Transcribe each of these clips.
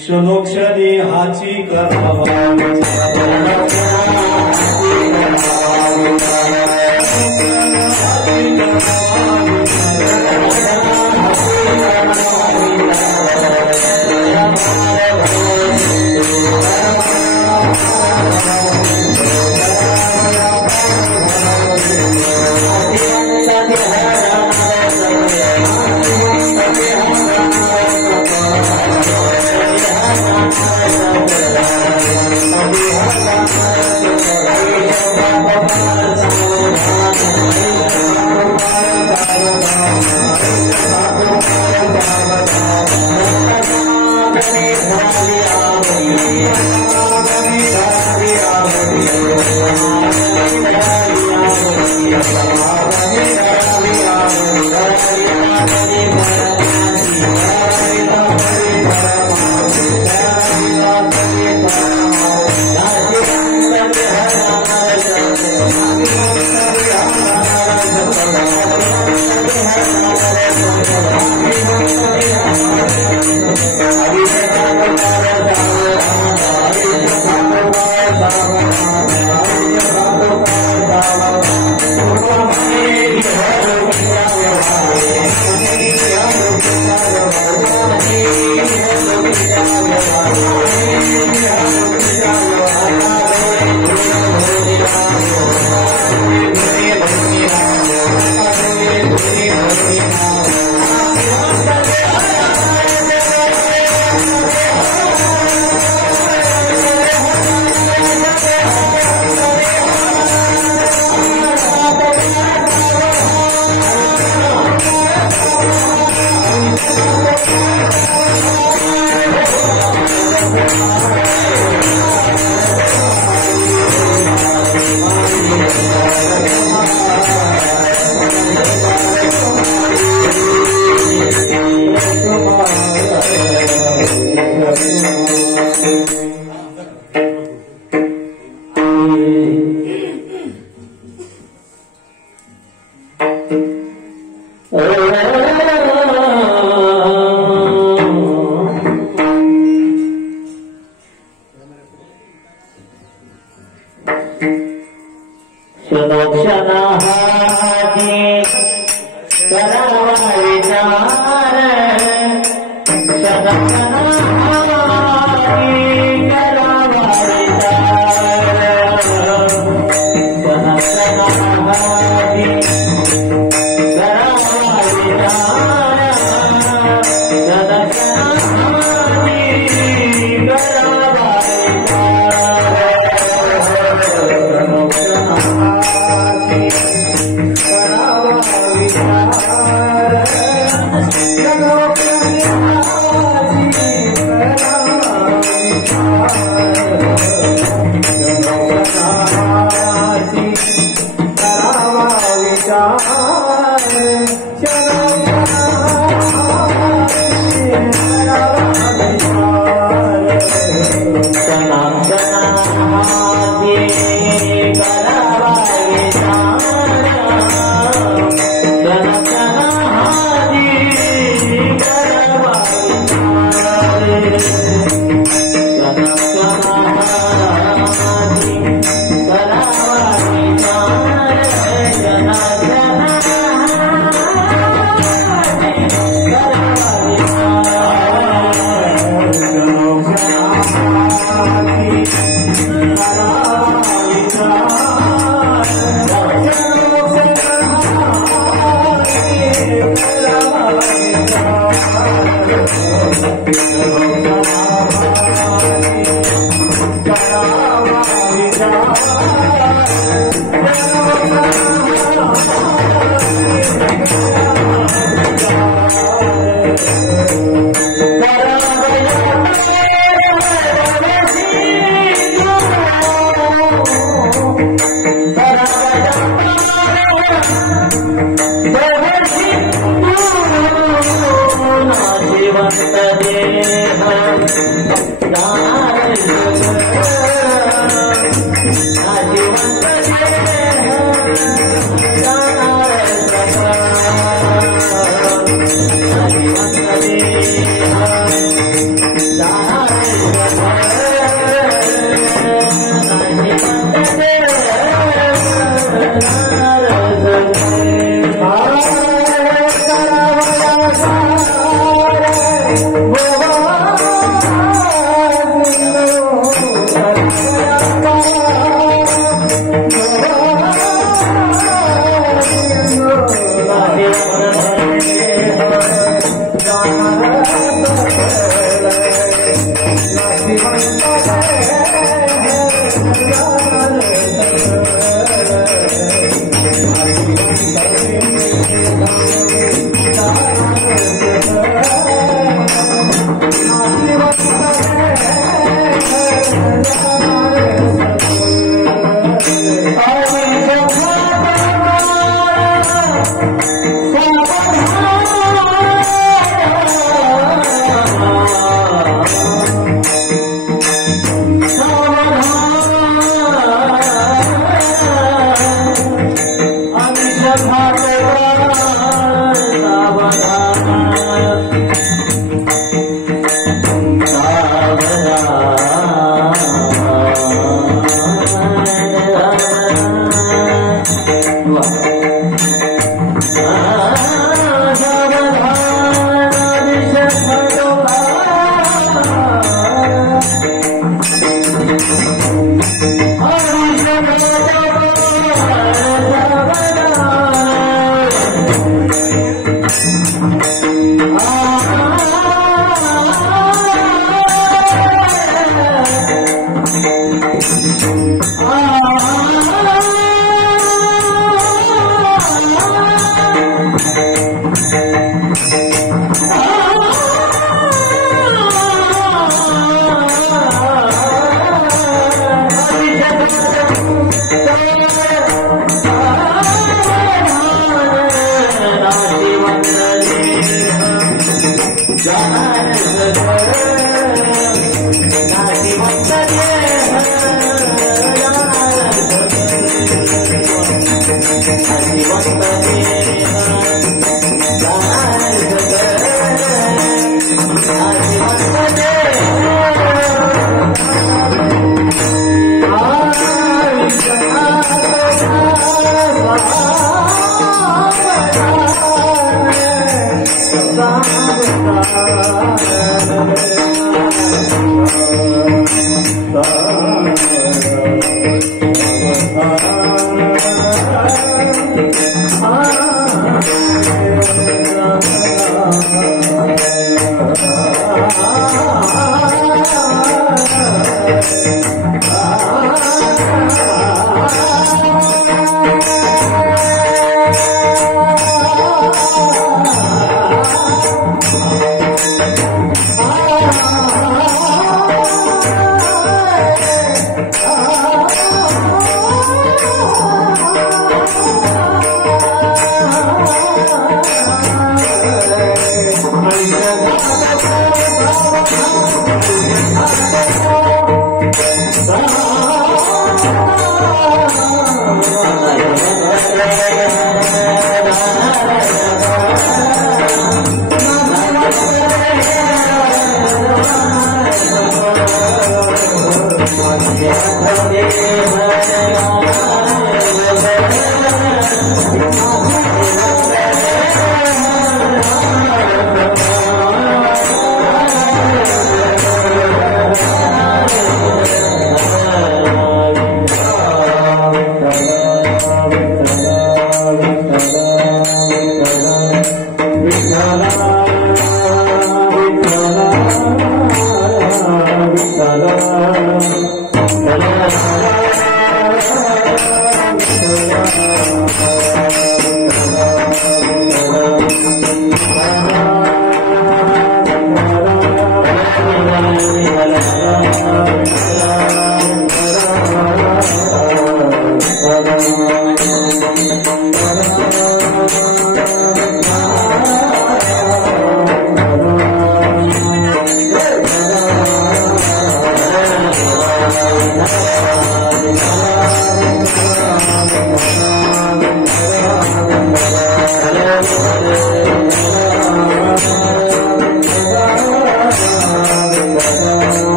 क्षणोक्षणी हाची Thank you. क्षणोक्षणाहाती करावा विचार क्षणोक्षणाहाती करावा विचार क्षणोक्षणाहाती करावा विचार क्षणोक्षणाहाती करावा जीवंत देह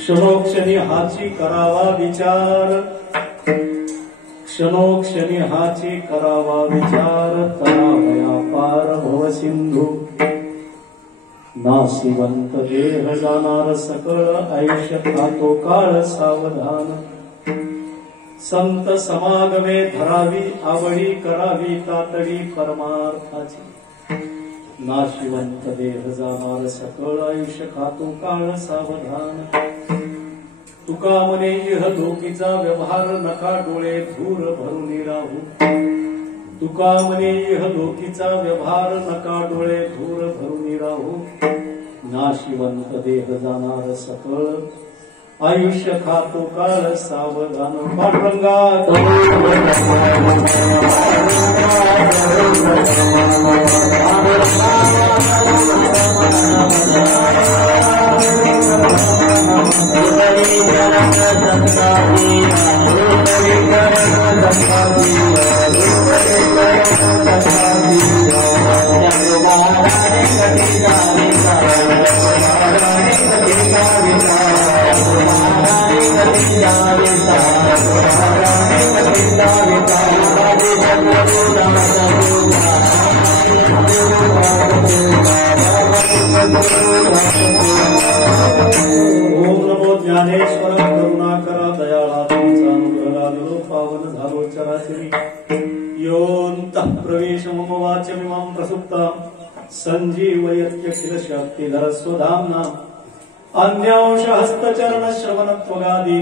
क्षणोक्षणी हाची करावा विचार, क्षणोक्षणी हाची करावा विचार, तरावया पार भव सिंधू, नाशिवंत देह जाणार सकळ, आयुष्य खातो काळ सावधान, संत समागमे धरावी आवडी, करावी तातडी परमार्थाची, नाशिवंत देह जाणार सकळ, आयुष्य खातो काळ सावधान, तुका मने इह धोकीचा व्यवहार, नका डोळे धूर भरून राहू, तुका मने इह धोकीचा व्यवहार, नका डोळे धूर भरून राहू, नाशिवंत देह जाणार सकळ, आयुष्य खातो काळ सावधान, पांडुरंगा ओम नमो ज्ञानेश्वर करुणाकरा दयाळा तुमचा अनुग्रह लादलो पावन झालो चराचरी योऽन्तः प्रवेश मम वाचमिमां प्रसुप्ता संजीवयत्यखिल शक्तिधर स्वधाम्ना अन्यांश हस्तचरण श्रवणत्वगादी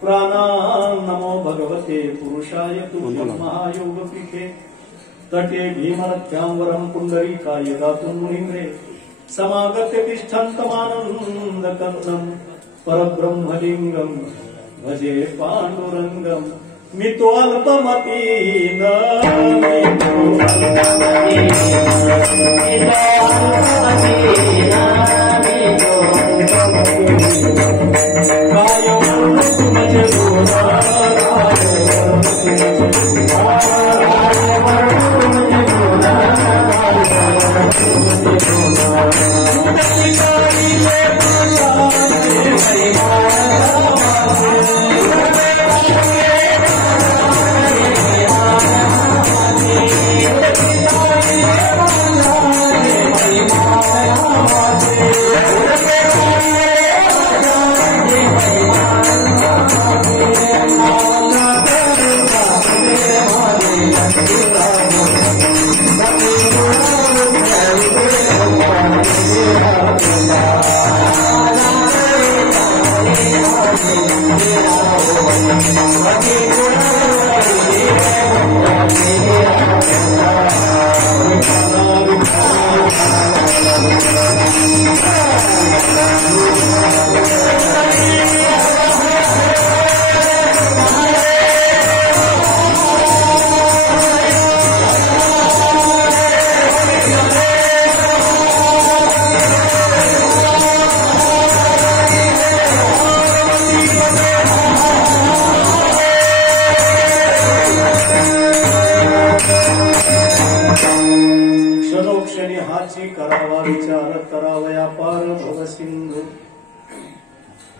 प्राणान् नमो भगवते पुरुषाय तुभ्यं महायोगपीठे तटे भीमरथ्याम्बरं पुण्डरीकाय दातुं मुनीन्द्रे समागत्य तिष्ठन्तमानन्दकर्णं परब्रह्मलिङ्गं भजे पाण्डुरङ्गं मितो अल्पमतीन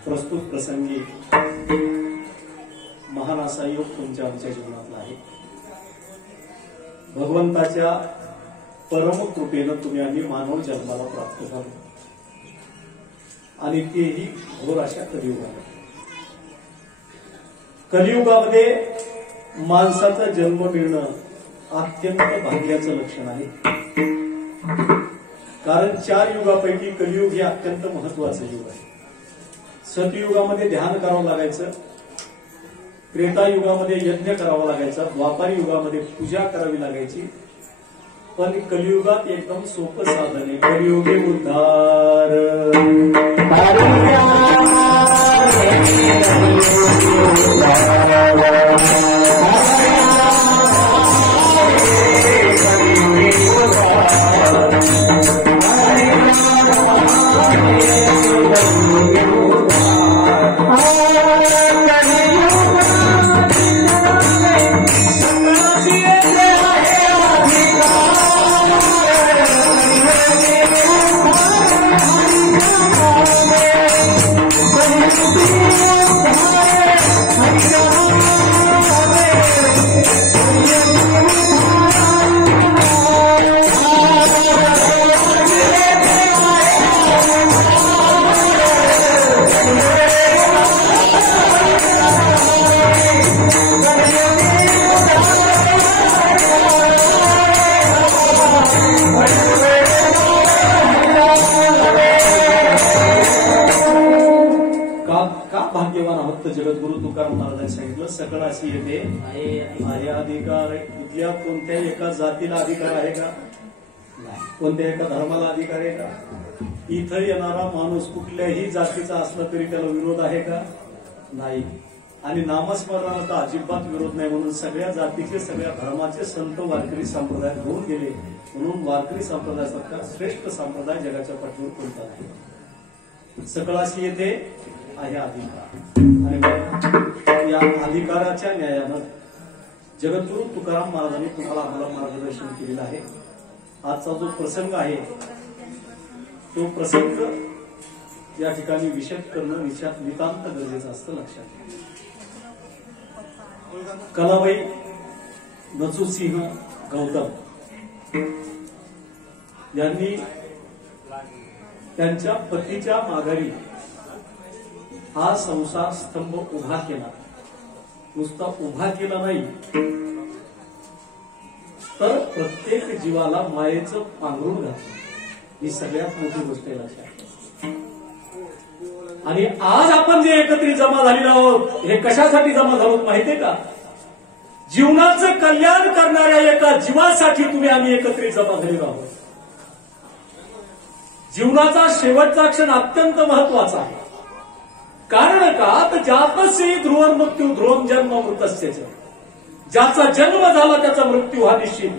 प्रस्तुत प्रसंगी महान असा योग तुमच्या आमच्या जीवनातला आहे. भगवंताच्या परम कृपेनं तुम्ही आम्ही मानव जन्माला प्राप्त झालो आणि तेही घोर अशा कलियुगात. कलियुगामध्ये माणसाचा जन्म मिळणं अत्यंत भाग्याचं लक्षण आहे. कारण 4 युगापैकी कलियुग हे अत्यंत महत्वाचं युग आहे. सतयुगामध्ये ध्यान करावं लागायचं, त्रेतायुगामध्ये यज्ञ करावा लागायचा, द्वापारी युगामध्ये पूजा करावी लागायची. पण कलियुगात एकदम सोपं साधन आहे. कलियुगे उद्धार जगद्गुरु तुकाराम महाराजांनी सांगितलं, सकळ अशी येते आहे अधिकार. इथल्या कोणत्याही एका जातीला अधिकार आहे का? नाही. कोणत्या एका धर्माला अधिकार आहे का? इथं येणारा माणूस कुठल्याही जातीचा असला तरी त्याला विरोध आहे का? नाही. आणि नामस्मरणाचा अजिबात विरोध नाही. म्हणून सगळ्या जातीचे सगळ्या धर्माचे संत वारकरी संप्रदायात होऊन गेले. म्हणून वारकरी संप्रदायासारखा श्रेष्ठ संप्रदाय जगाच्या पाठीवर कोणता नाही. सकळाशी येथे आहे अधिकार. आणि या अधिकाराच्या न्यायानं जगद्गुरु तुकाराम महाराजांनी तुम्हाला आम्हाला मार्गदर्शन केलेलं आहे. आजचा जो प्रसंग आहे तो प्रसंग या ठिकाणी विशद करणं नितांत गरजेचं असतं. लक्षात कलाबाई नचूसिंह गौतम यांनी त्यांच्या पतीच्या माघारी हा संसार स्तंभ उभा केला. नुसता उभा केला नाही तर प्रत्येक जीवाला मायेचं पांघरून घातलं. ही सगळ्यात मोठी गोष्ट आहे. लक्षात आणि आज आपण जे एकत्रित जमा झालेलो आहोत हे कशासाठी जमा झालो माहितीये का? जीवनाचं कल्याण करणाऱ्या एका जीवासाठी आम्ही एकत्रित जमा झालेलो आहोत. जीवनाचा शेवटचा क्षण अत्यंत महत्वाचा आहे. कारण का तर जातस्य ध्रुवं मृत्यू ध्रुवं जन्म मृतस्य. ज्याचा जन्म झाला त्याचा मृत्यू हा निश्चित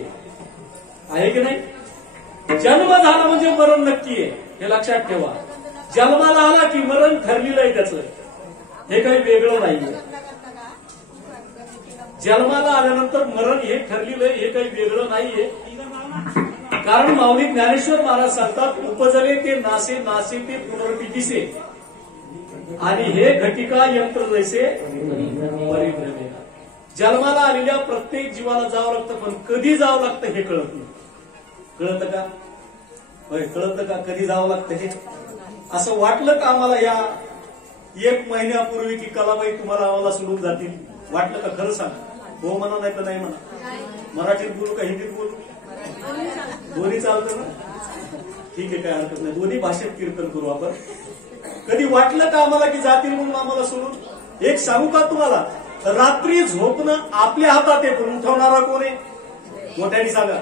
आहे की नाही? जन्म झाला म्हणजे मरण नक्की आहे हे लक्षात ठेवा. जन्माला आला की मरण ठरलेलं आहे त्याचं, हे काही वेगळं नाहीये. जन्माला आल्यानंतर मरण हे ठरलेलं आहे, हे काही वेगळं नाहीये. कारण माऊली ज्ञानेश्वर महाराज सांगतात, उपजले ते नासे, नासे ते पुनर्पितीसे, आणि हे घटिका यंत्र जैसे परिभ्रमे. जन्माला आलेल्या प्रत्येक जीवाला जावं लागतं, पण कधी जावं लागतं हे कळत नाही. कळतं का? होय, कळतं का कधी जावं लागतं हे? असं वाटलं का आम्हाला या 1 महिन्यापूर्वी की कलाबाई तुम्हाला आम्हाला सोडून जातील? वाटलं का? खरं सांग. हो म्हणा, नाही तर नाही म्हणा. मराठीत बोलू का हिंदीत बोलू? दोन्ही चालतं ना? ठीक आहे, काय हरकत नाही. दोन्ही भाषेत कीर्तन करू आपण. कधी वाटलं का आम्हाला की जातील म्हणून आम्हाला सोडून? एक सांगू का तुम्हाला, रात्री झोपणं आपल्या हातात आहे, पण उठवणारा कोण आहे? मोठ्याने सांगा.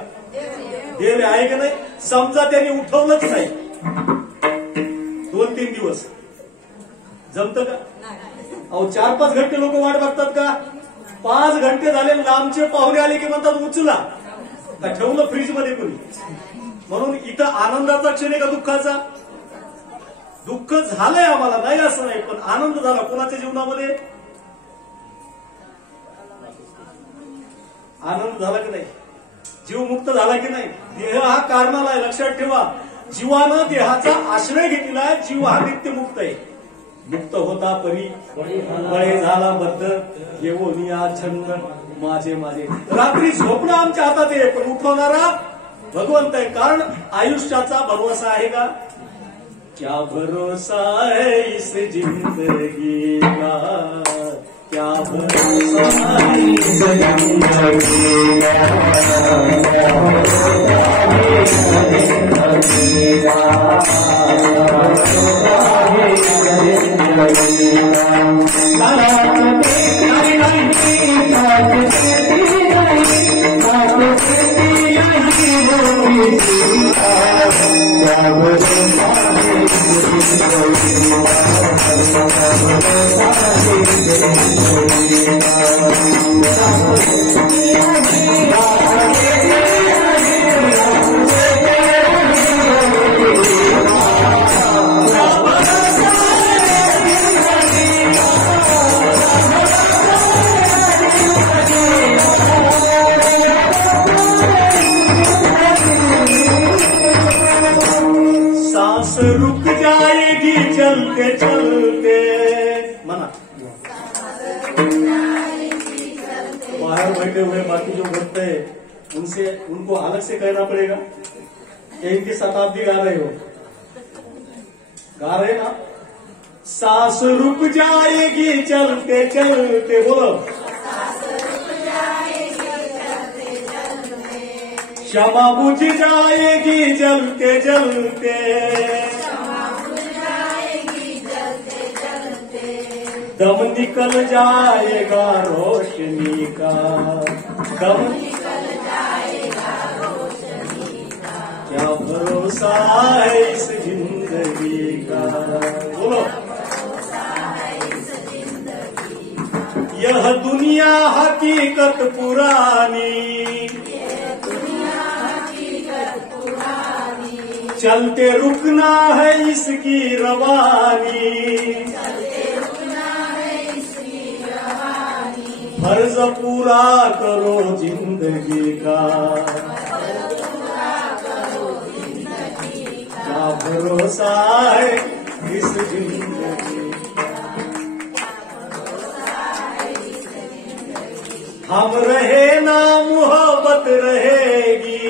देव आहे का नाही? समजा त्यांनी उठवलंच नाही 2-3 दिवस, जमतं का? अहो 4-5 घंटे लोक वाट बघतात का? 5 घंटे झाले, लांबचे पाहुणे आले की म्हणतात उचला का ठेवलं फ्रीजमध्ये कोणी? म्हणून इथं आनंदाचा क्षण आहे का दुःखाचा? दुःख झालंय आम्हाला, नाही असं नाही, पण आनंद झाला कोणाच्या जीवनामध्ये? आनंद झाला की नाही? जीव मुक्त झाला की नाही? देह हा कारणाला आहे, लक्षात ठेवा. जीवानं देहाचा आश्रय घेतलेला आहे. जीव हा नित्य मुक्त आहे. मुक्त होता परी बळे झाला बद्ध, येवोनिया छंद माझे माझे. रात्री झोपणं आमच्या हातात आहे, पण उठवणारा भगवंत आहे. कारण आयुष्याचा भरोसा आहे का? क्या भरोसा है इस जिंदगी का, क्या भरोसा है इस जिंदगी रुक जाएगी चलते चलते. मना बाहर बैठे हुए बाकी जो भक्त है उनको अलग से कहना पड़ेगा. ये इनकी शताब्दी गा रहे हो, गा रहे ना? सांस रुक जाएगी चलते चलते, बोलो. क्षमा बुझ जाएगी जलते जलते, दम निकल जाएगा रोशनी का, दम निकल जाएगा रोशनी का. क्या भरोसा है इस जिंदगी का, बोलो. यह दुनिया हकीकत पुरानी, चलते रुकना है इसकी रवानी, फर्ज पूरा करो जिंदगी का, क्या भरोसा है इस जिंदगी का. हम रहे ना मोहब्बत रहेगी,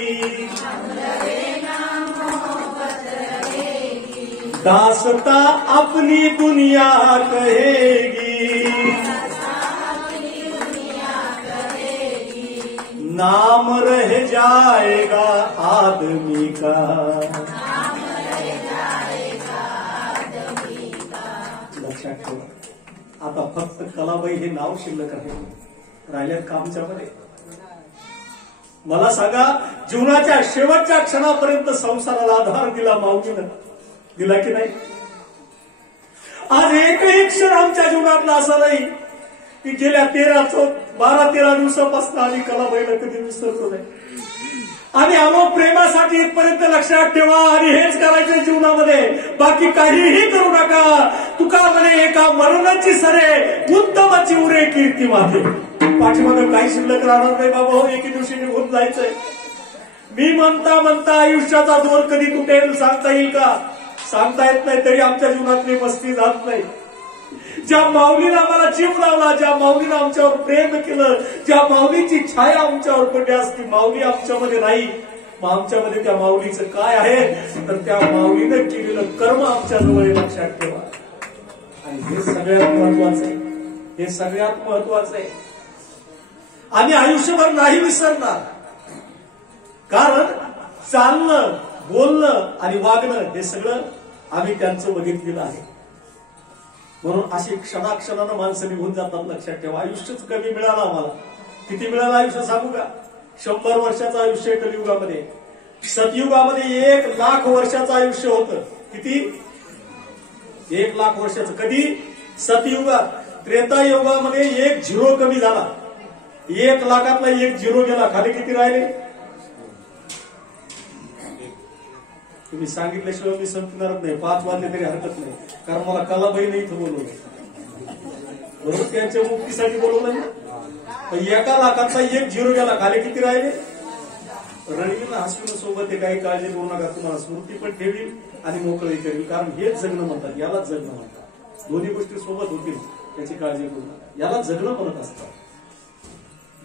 दास्तां अपनी दुनिया कहेगी, नाम रह जाएगा आदमी का, फक्त कलाबाई हे नाव शिल्लक आहे, राहिल्यात का आमच्यामध्ये? मला सांगा, जीवनाच्या शेवटच्या क्षणापर्यंत संसाराला आधार दिला माऊलीनं, दिला की नाही? आज एकही क्षण आमच्या जीवनातला असा नाही की गेल्या 12-13 दिवसापासून आम्ही कलाबाईला कधी विसरतो नाही. आम्ही आलो प्रेमासाठी इथपर्यंत लक्षात ठेवा, आणि हेच करायचं जीवनामध्ये, बाकी काहीही करू नका. तुका म्हणे एका मरणाची सरे उत्तमाची उरे कीर्ती माते. पाठीमागं काही शिल्लक राहणार नाही बाबा, हो एके दिवशी निघून जायचंय. मी म्हणता आयुष्याचा जोर कधी तुटेल सांगता येईल का? सांगता येत नाही. तरी आमच्या जीवनातली मस्ती जात नाही. ज्या माऊलीनं आम्हाला जीव लावला, ज्या माऊलीनं आमच्यावर प्रेम केलं, ज्या माऊलीची छाया आमच्यावर पडली असती, माऊली आमच्यामध्ये नाही, मग आमच्यामध्ये त्या माऊलीचं काय आहे? तर त्या माऊलीनं केलेलं कर्म आमच्या जवळ लक्षात ठेवा. आणि हे सगळ्यात महत्वाचं आहे, हे सगळ्यात महत्वाचं आहे. आम्ही आयुष्यभर नाही विसरणार, कारण चालणं, बोलणं आणि वागणं हे सगळं आम्ही त्यांचं बघितलेलं आहे. म्हणून अशी क्षणाक्षणानं माणसं निघून जातात. लक्षात ठेवा, आयुष्यच कमी मिळालं आम्हाला. किती मिळालं आयुष्य सांगू का? 100 वर्षाचं आयुष्य कलियुगामध्ये. सतयुगामध्ये 1,00,000 वर्षाचं आयुष्य होतं. किती? 1,00,000 वर्षाचं. कधी? सतयुगात. त्रेतायुगामध्ये 1 झिरो कमी झाला. 1,00,000तला 1 झिरो गेला. खाली किती राहिले? तुम्ही सांगितल्याशिवाय मी संपणारच नाही. 5 वाजले तरी हरकत नाही, कारण मला कलाबाईने इथं बोलवलं, बरोबर? त्यांच्या मुक्तीसाठी बोलवलं ना. 1,00,000तला 1 झिरो गेला. खाली किती राहिले? रणवीर हसविन सोबत हे काही काळजी करू नका, तुम्हाला स्मृती पण ठेवील आणि मोकळी करेल, कारण हेच जगणं म्हणतात, यालाच जगणं म्हणतात. दोन्ही गोष्टी सोबत होतील, त्याची काळजी करू नका, याला जगणं म्हणत असतात.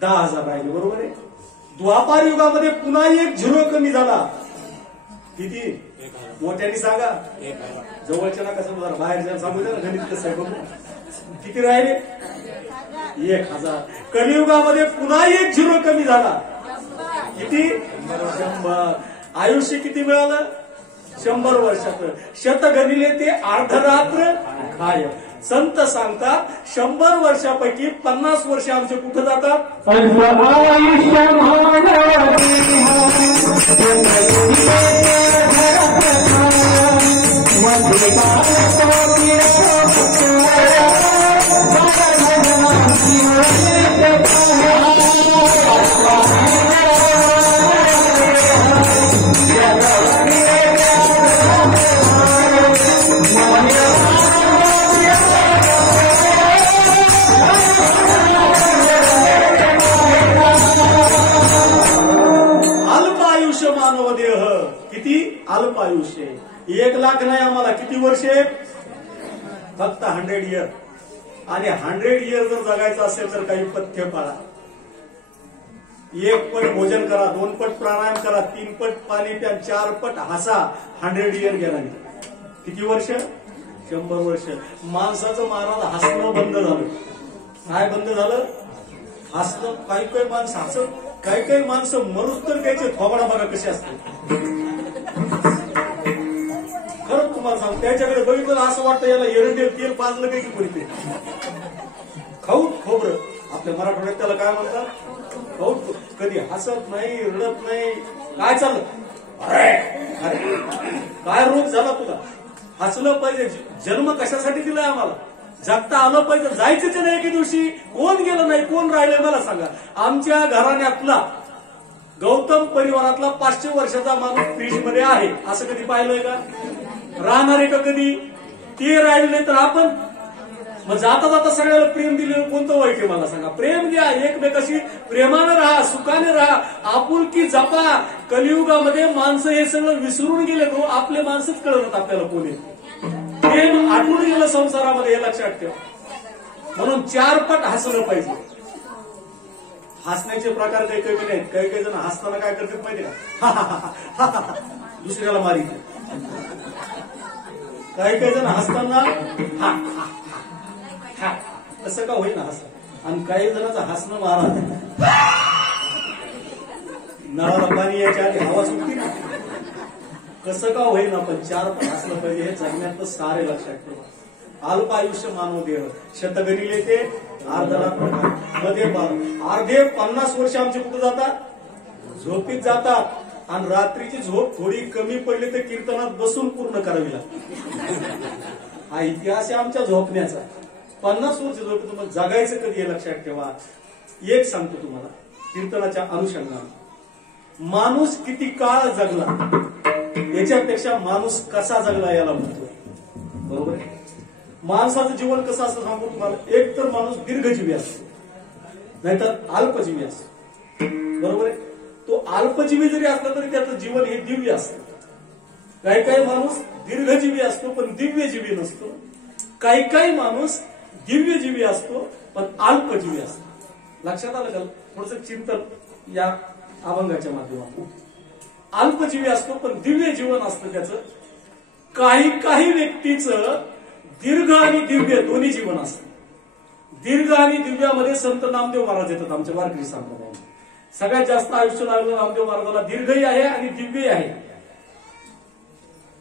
10,000 राहिले, बरोबर आहे. द्वापार युगामध्ये पुन्हा 1 झिरो कमी झाला. किती? मोठ्याने सांगा, जवळच्या नका समजा, बाहेरच्या सांगू द्या ना, गणित कसं आहे बघू. किती राहिले? 1,000. कलियुगामध्ये पुन्हा 1 झिरो कमी झाला. किती? 100. आयुष्य किती मिळालं? 100 वर्षाचं. शत गणिले ते अर्धरात्र खाय. संत सांगतात 100 वर्षापैकी 50 वर्ष आमचे कुठं जातात? मानवदेह. किती? अल्प आयुष्य. 1,00,000 नाही आम्हाला. किती वर्षे? फक्त 100 इयर. आणि 100 इयर जर जगायचं असेल तर काही पथ्य पाळा. 1 पट भोजन करा, 2 पट प्राणायाम करा, 3 पट पाणी प्या, 4 पट हसा. 100 इयर गेला. किती वर्ष? 100 वर्ष. माणसाचं महाराज हसणं बंद झालं. काय बंद झालं? हसणं. काही माणसं हसत, काही माणसं मरूच तर द्यायचे. थोबाडा बघा कसे असते. खरंच तुम्हाला सांग, त्याच्याकडे बघितलं असं वाटतं याला एरंडेल तेल पाजलं काही परिस्थिती. खाऊट खोबरं. आपल्या मराठवाड्यात त्याला काय म्हणतात? खाऊट. कधी हसत नाही, रडत नाही. काय चाललं? अरे अरे काय रोग झाला तुला? हसलं पाहिजे. जन्म कशासाठी दिलाय आम्हाला? जगता आलं पाहिजे. जायचंच नाही एके दिवशी. कोण गेलं नाही, कोण राहिलंय मला सांगा. आमच्या घराण्यातला गौतम परिवारातला 500 वर्षाचा माणूस फ्रीजमध्ये आहे, असं कधी पाहिलंय का? राहणार आहे का कधी? ते राहिले नाही तर आपण मग जाता जाता सगळ्याला प्रेम दिलेलं कोणतं वाईट आहे मला सांगा? प्रेम द्या, एकमेकाशी प्रेमानं राहा, सुखाने राहा, आपुलकी जपा. कलियुगामध्ये माणसं हे सगळं विसरून गेले. तो आपले माणसंच कळत आपल्याला कोणी. प्रेम आटून गेलं संसारामध्ये, हे लक्षात ठेवा. म्हणून 4 पट हसलं पाहिजे. हसण्याचे प्रकार काही नाहीत. काही जण हसताना काय करतात माहिती का? दुसऱ्याला मारी. काही जण हसताना असं का होईना हस. आणि काही जणांचं हसणं महाराज नळाला पाणी यायच्या आधी हवा सुटती ना, कसं का होईना पण 4 पट हसलं पाहिजे. हे जगण्यातलं सारे लक्षात ठेवा. अल्प आयुष्य मानव देह शतगणिले ते अर्धनात्मक मध्ये अर्धे 50 वर्ष आमचे कुठे जातात झोपीत जातात आणि रात्रीची झोप थोडी कमी पडली तर कीर्तनात बसून पूर्ण करावी लागते. हा इतिहास आहे आमच्या झोपण्याचा. 50 वर्ष झोप तुम्हाला जगायचं कधी हे लक्षात ठेवा. एक सांगतो तुम्हाला कीर्तनाच्या अनुषंगाने माणूस किती काळ जगला याच्यापेक्षा माणूस कसा जगला याला म्हणतो. बरोबर आहे. माणसाचं जीवन कसं असतं सांगू तुम्हाला. एक तर माणूस दीर्घजीवी असतो नाहीतर अल्पजीवी असतो. बरोबर आहे. तो अल्पजीवी जरी असला तरी त्याचं जीवन हे दिव्य असतं. काही माणूस दीर्घजीवी असतो पण दिव्यजीवी नसतो. काही माणूस दिव्यजीवी असतो पण अल्पजीवी असतो. लक्षात आलं का. थोडंसं चिंतन या अभंगाच्या माध्यमातून. अल्पजीवी असतो पण दिव्य जीवन असतं त्याचं. काही व्यक्तीचं दीर्घ आणि दिव्य दोन्ही जीवन असतं. दीर्घ आणि दिव्यामध्ये संत नामदेव महाराज येतात आमच्या वारकरी संप्रदायात. सगळ्यात जास्त आयुष्य लागलं नामदेव महाराजाला. दीर्घही आहे आणि दिव्यही आहे.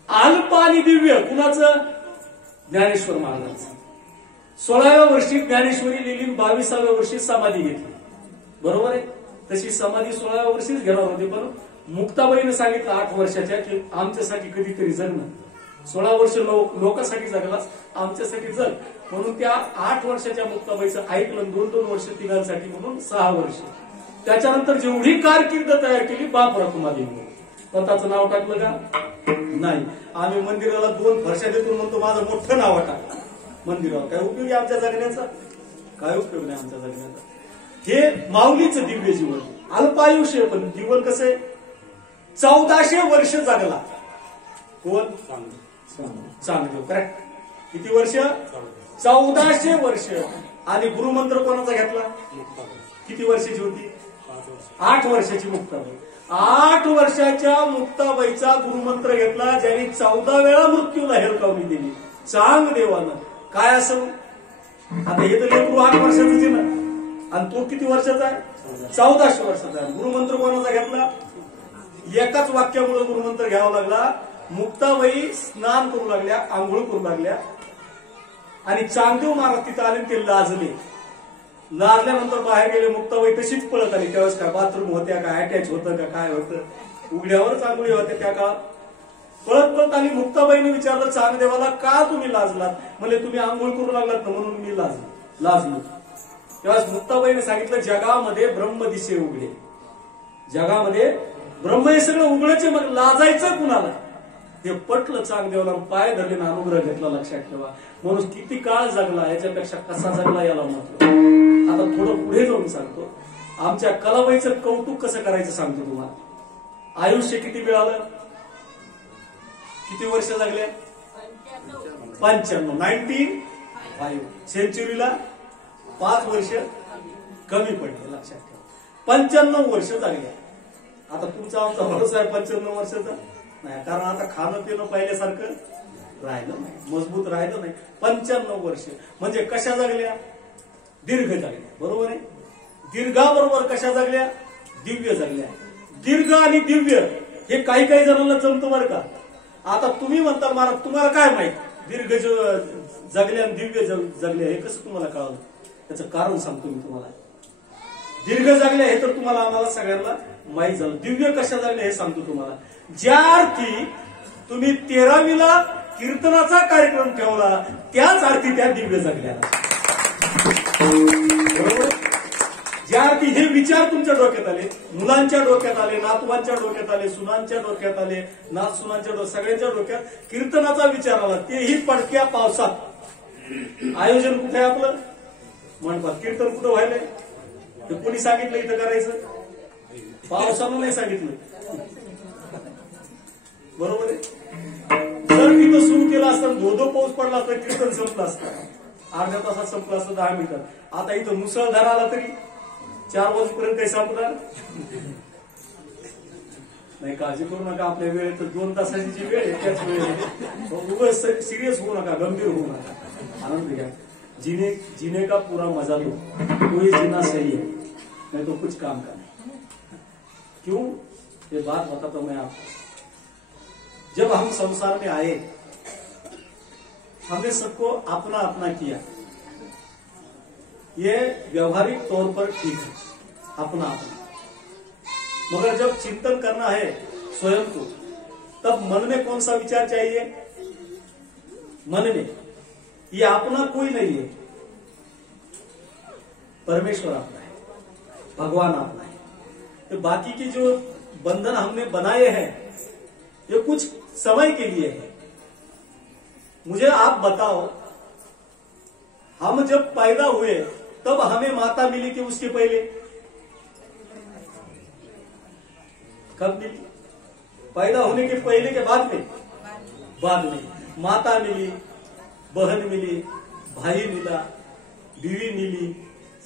अल्प आणि दिव्य कुणाचं. ज्ञानेश्वर महाराजांचं. 16व्या वर्षी ज्ञानेश्वरी लिहिली, 22व्या वर्षी समाधी घेतली. बरोबर आहे. तशी समाधी 16व्या वर्षीच घेणार होती पण मुक्ताबाईने सांगितलं 8 वर्षाच्या की आमच्यासाठी कधीतरी जगणं. 16 वर्ष लोकांसाठी जगलास आमच्यासाठी जग म्हणून त्या 8 वर्षाच्या मुक्ताबाईचं ऐकलं. 2-2 वर्ष तिघांसाठी म्हणून 6 वर्ष. त्याच्यानंतर जेवढी कारकीर्द तयार केली बाप रखुमादेवी. स्वतःचं नाव टाकलं का नाही. आम्ही मंदिराला 2 फरशा देतो म्हणतो माझं मोठं नाव टाकलं मंदिरावर. काय उपयोग आहे आमच्या जगण्याचा. काय उपयोग नाही आमच्या जगण्याचा. हे माऊलीचं दिव्य जीवन. अल्पायुष्य पण जीवन कसं आहे. 1400 वर्ष जगला कोण. चांगदेव. करेक्ट. किती वर्ष. 1400 वर्ष. आणि गुरुमंत्र कोणाचा घेतला. किती वर्षाची होती. 8 वर्षाची मुक्ताबाई. 8 वर्षाच्या मुक्ताबाईचा गुरुमंत्र घेतला ज्यांनी 14 वेळा मृत्यूला हेलकावणी दिली चांगदेवानं. काय असं आता हे तर लेकरू 8 वर्षाचं आहे ना आणि तो किती वर्षाचा आहे. 1400 वर्षाचा आहे. गुरुमंत्र कोणाचा घेतला. एकाच वाक्यामुळे गुरुमंत्र घ्यावा लागला. मुक्ताबाई स्नान करू लागल्या, आंघोळ करू लागल्या आणि चांगदेव महाराज तिथं आले ते लाजले. लाजल्यानंतर बाहेर गेले. मुक्ताबाई तशीच पळत आली. त्यावेळेस काय बाथरूम होत्या काय अटॅच होतं का काय होतं. उघड्यावरच आंघोळी होत्या त्या काळात. पळत आली. मुक्ताबाईने विचारलं चांगदेवाला का तुम्ही लाजलात. म्हणजे तुम्ही आंघोळ करू लागलात ना म्हणून मी लाजलो. तेव्हा मुक्ताबाईने सांगितलं जगामध्ये ब्रह्म दिसे उघडे. जगामध्ये ब्रह्म हे सगळं उघडचे मग लाजायचं कुणाला. हे पटलं चांगदेवाला. पाय धरले ना अनुग्रह घेतला. लक्षात ठेवा म्हणून किती काळ जगला याच्यापेक्षा कसा जगला याला महत्व. आता थोडं पुढे जाऊन सांगतो. आमच्या कलाबाईचं कौतुक कसं करायचं सांगतो तुम्हाला. आयुष्य किती मिळालं. किती वर्ष जगल्या. 95. 95. सेंचुरीला 5 वर्ष कमी पडले. लक्षात ठेवा 95 वर्ष जगल्या. आता तुमचा आमचा भरोसा आहे 95 वर्षाचा नाही. कारण आता खाणं पिणं पहिल्यासारखं राहिलं नाही. मजबूत राहिलं नाही. 95 वर्ष म्हणजे कशा जगल्या. दीर्घ जगल्या. बरोबर आहे. दीर्घाबरोबर कशा जगल्या. दिव्य जगल्या. दीर्घ आणि दिव्य हे काही जणांना जमतं बरं का. आता तुम्ही म्हणता महाराज तुम्हाला काय माहित दीर्घ जगल्या आणि दिव्य जगल्या हे कसं तुम्हाला कळलं. त्याचं कारण सांगतो मी तुम्हाला. दीर्घ जगल्या हे तर तुम्हाला आम्हाला सगळ्यांना माहीत झालं. दिव्य कशा जगल्या हे सांगतो तुम्हाला. ज्या अर्थी तुम्ही 13वीला कीर्तनाचा कार्यक्रम ठेवला त्याच अर्थी त्या दिव्य जगल्या. बरोबर. ज्या अर्थी हे विचार तुमच्या डोक्यात आले, मुलांच्या डोक्यात आले, नातवांच्या डोक्यात आले, सुनांच्या डोक्यात आले, नात सुनांच्या सगळ्यांच्या डोक्यात कीर्तनाचा विचार आला. तेही पडक्या पावसात. आयोजन कुठे आहे आपलं मंडपात. कीर्तन कुठं व्हायलंय. हे कोणी सांगितलं इथं करायचं. पावसानं नाही सांगितलं. बरोबर आहे. जर तिथं सुरू केलं असतं धोधो पाऊस पडला असता कीर्तन संपलं असतं. अर्ध्या तासात संपलं असतं 10 मिनिटात. आता इथं मुसळधार आला तरी 4 वाजेपर्यंत काही संपणार नाही. काळजी करू नका. आपल्या वेळेत 2 तासाची जी वेळ आहे त्याच वेळेत सिरियस होऊ नका. गंभीर होऊ नका. आनंद घ्या. जीने का पूरा मजा लो. कोई जीना सही है नहीं तो कुछ काम का नहीं. क्यों ये बात बताता मैं आपको. जब हम संसार में आए हमने सबको अपना अपना किया, ये व्यवहारिक तौर पर ठीक है, अपना अपना। मगर जब चिंतन करना है स्वयं को, तब मन में कौन सा विचार चाहिए? मन में ये अपना कोई नहीं है, परमेश्वर अपना है, भगवान अपना है। तो बाकी के जो बंधन हमने बनाए हैं ये कुछ समय के लिए है। मुझे आप बताओ, हम जब पैदा हुए तब हमें माता मिली कि उसके पहले? कब मिली? पैदा होने के पहले के बाद में? बाद में। माता मिली, बहन मिली, भाई मिला, बीवी मिली,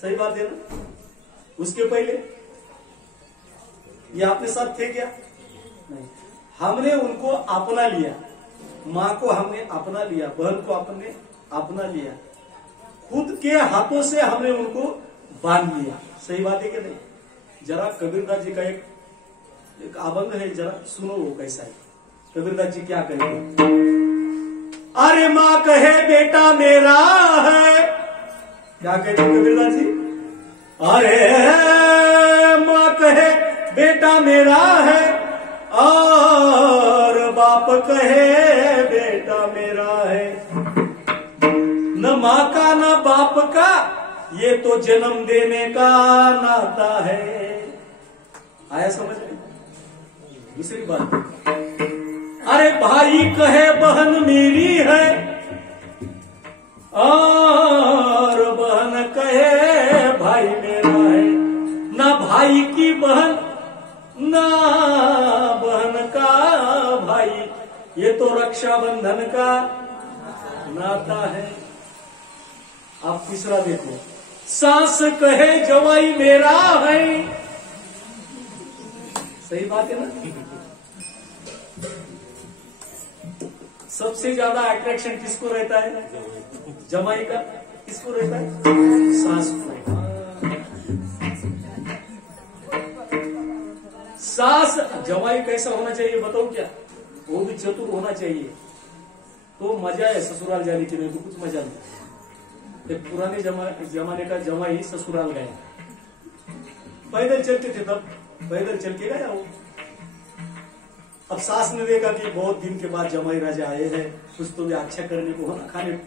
सही बात है ना? उसके पहले ये आपके साथ थे क्या? नहीं। हमने उनको अपना लिया, माँ को हमने अपना लिया, बहन को अपने अपना लिया, खुद के हाथों से हमने उनको बांध लिया, सही बात है कि नहीं? जरा कबीरदास जी का एक अभंग है, जरा सुनो वो कैसा है। कबीरदास जी क्या कहेंगे? अरे माँ कहे बेटा मेरा है, क्या कहते हैं कबीरदास जी? अरे माँ कहे बेटा मेरा है, और बाप कहे बेटा मेरा है। न माँ का न बाप का ये तो जन्म देने का नाता है। आया समझ में? दूसरी बात, अरे भाई कहे बहन मेरी है, और बहन कहे भाई मेरा है। ना भाई की बहन ना बहन का भाई, ये तो रक्षाबंधन का नाता है। आप तीसरा देखो, सास कहे जवाई मेरा है, सही बात है ना? सबसे ज्यादा अट्रैक्शन किसको रहता है? जमाई का। किसको रहता है? सास को। सास जमाई कैसा होना चाहिए बताओ क्या? वो भी चतुर होना चाहिए, तो मजा है ससुराल जाने की, नहीं तो कुछ मजा नहीं। एक पुराने जमाने का जमाई ससुराल गया, पैदल चलते थे, तब पैदल चल के गया वो। अब सास ने देखा कि बहुत दिन के बाद जमाई राजा आए हैं, कुछ तो भी अच्छा करने को होना, खाने।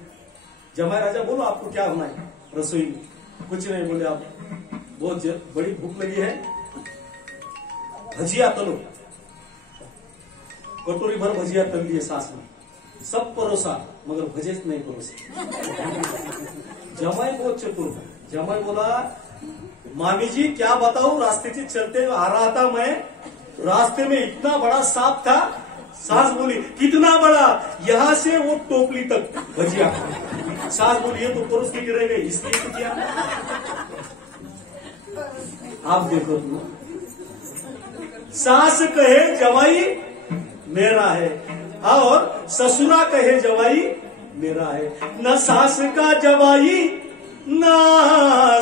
जमाई राजा बोलो आपको क्या होना है रसोई में? कुछ नहीं। बोले आप बहुत बड़ी भूख लगी है, भजिया तलो। कटोरी भर भजिया तल दिए सास ने, सब परोसा, मगर भजे नहीं परोसे। जमाई बहुत चतुर था। जमाई बोला मामी जी क्या बताऊं, रास्ते से चलते आ रहा था मैं, रास्ते में इतना बड़ा सांप था। सास बोली कितना बड़ा? यहाँ से वो टोपली तक भजिया। सास बोली ये तो परोस के गिरे गए, इसलिए तो किया। आप देखो तुम, सास कहे जवाई मेरा है, और ससुरा कहे जवाई मेरा है। न सास का जवाई न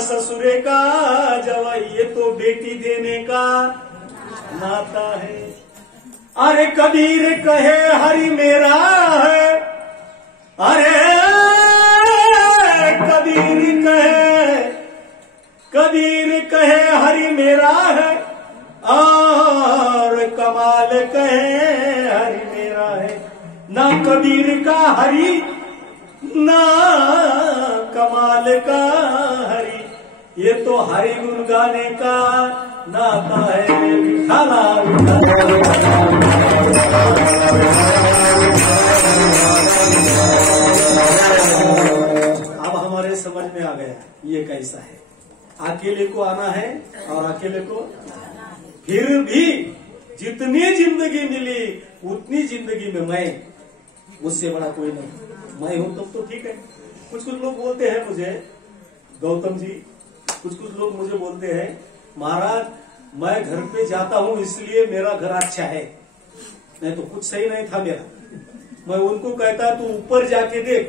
ससुरे का जवाई, ये तो बेटी देने का नाता है। अरे कबीर कहे हरि मेरा है, अरे कबीर कहे हरि मेरा है, और कमाल कहे हरि मेरा है। ना कबीर का हरि ना कमाल का हरि, ये तो हरि गुण गाने का नाता है। विठाला अब हमारे समझ में आ गया ये कैसा है। अकेले को आना है और अकेले को, फिर भी जितनी जिंदगी मिली उतनी जिंदगी में मैं, मुझसे बड़ा कोई नहीं। मैं हूं तब तो ठीक है। कुछ लोग बोलते हैं मुझे, गौतम जी, कुछ लोग मुझे बोलते हैं महाराज मैं घर पे जाता हूं इसलिए मेरा घर अच्छा है, नहीं तो कुछ सही नहीं था मेरा। मैं उनको कहता तू ऊपर जाके देख,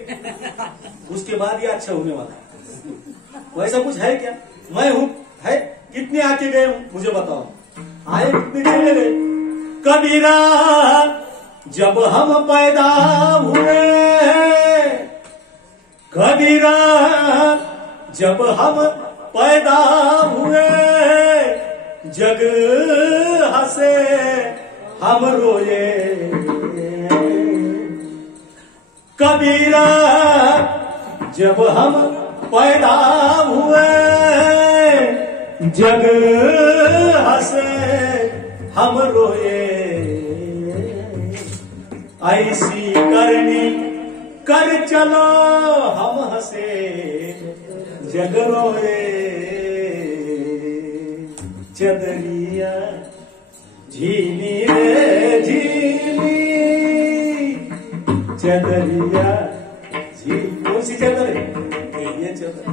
उसके बाद ये अच्छा होने वाला है। वैसा कुछ है क्या? मैं हूं है, कितने आके गए मुझे बताओ, आए कितने चले गए? कबीरा जब हम पैदा हुए कबीरा जब हम पैदा हुए जग हंसे हम रोए। कबीरा जब हम पैदा हुए जग हंसे हम रोए। ऐसी करनी कर चलो हम हंसे जग रोए। चदरिया झीली रे झीली चदरिया झील। कौन सी चदर है? ये चदर।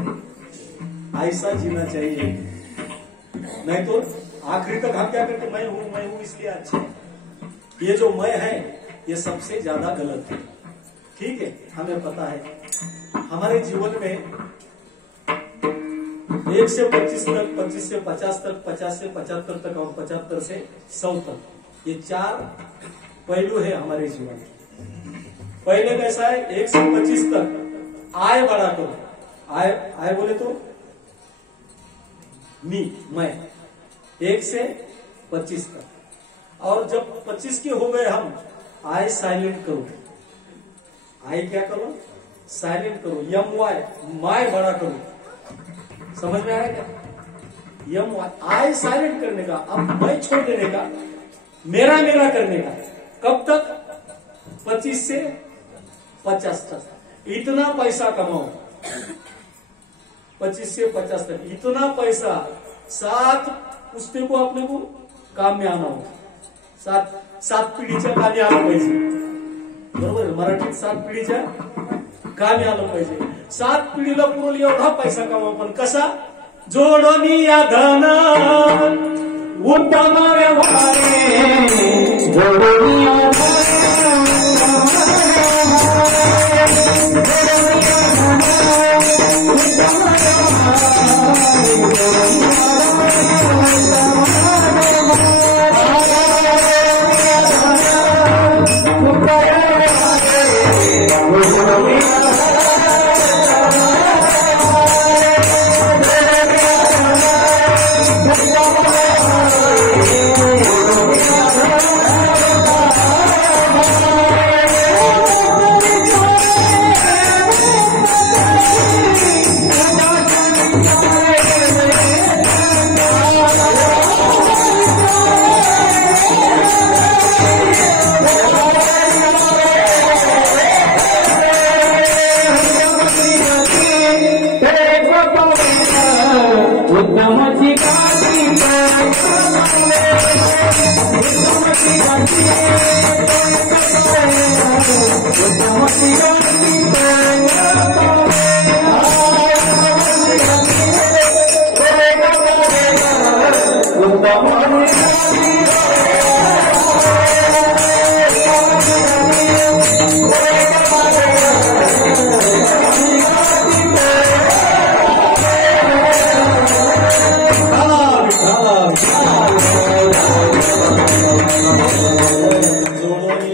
ऐसा जीना चाहिए, नहीं तो आखिरी तक हम क्या करते, मैं हूं इसलिए अच्छा। ये जो मैं है ये सबसे ज्यादा गलत है। ठीक है, हमें पता है हमारे जीवन में 1 से 25 तक, 25 से 50 तक, 50 से 75 तक और 75 से 100 तक, ये 4 पहलू है हमारे जीवन में। पहले कैसा है, 1 से 25 तक आय बड़ा करो। आय बोले तो मैं 1 से 25 तक। और जब 25 के हो गए हम, आय साइलेंट करो। आय क्या करो? साइलेंट करो। यम वाय, माय बड़ा करो। समझ में आया क्या? यम वाय, आय साइलेंट करने का, अब मैं छोड़ देने का, मेरा करने का। कब तक? 25 से 50 तक। इतना पैसा कमाओ 25 से 50 तक, इतना पैसा 7 पुस्ते को अपने को काम में आना हो। 7 पिढीच्या कामी आलं पाहिजे, बरोबर? मराठीत 7 पिढीच्या कामी आलं पाहिजे। 7 पिढीला पुरवली एवढा पैसा कमावा, पण कसा? जोडोनी या धन उत्तम व्यवहारे, जोडोनी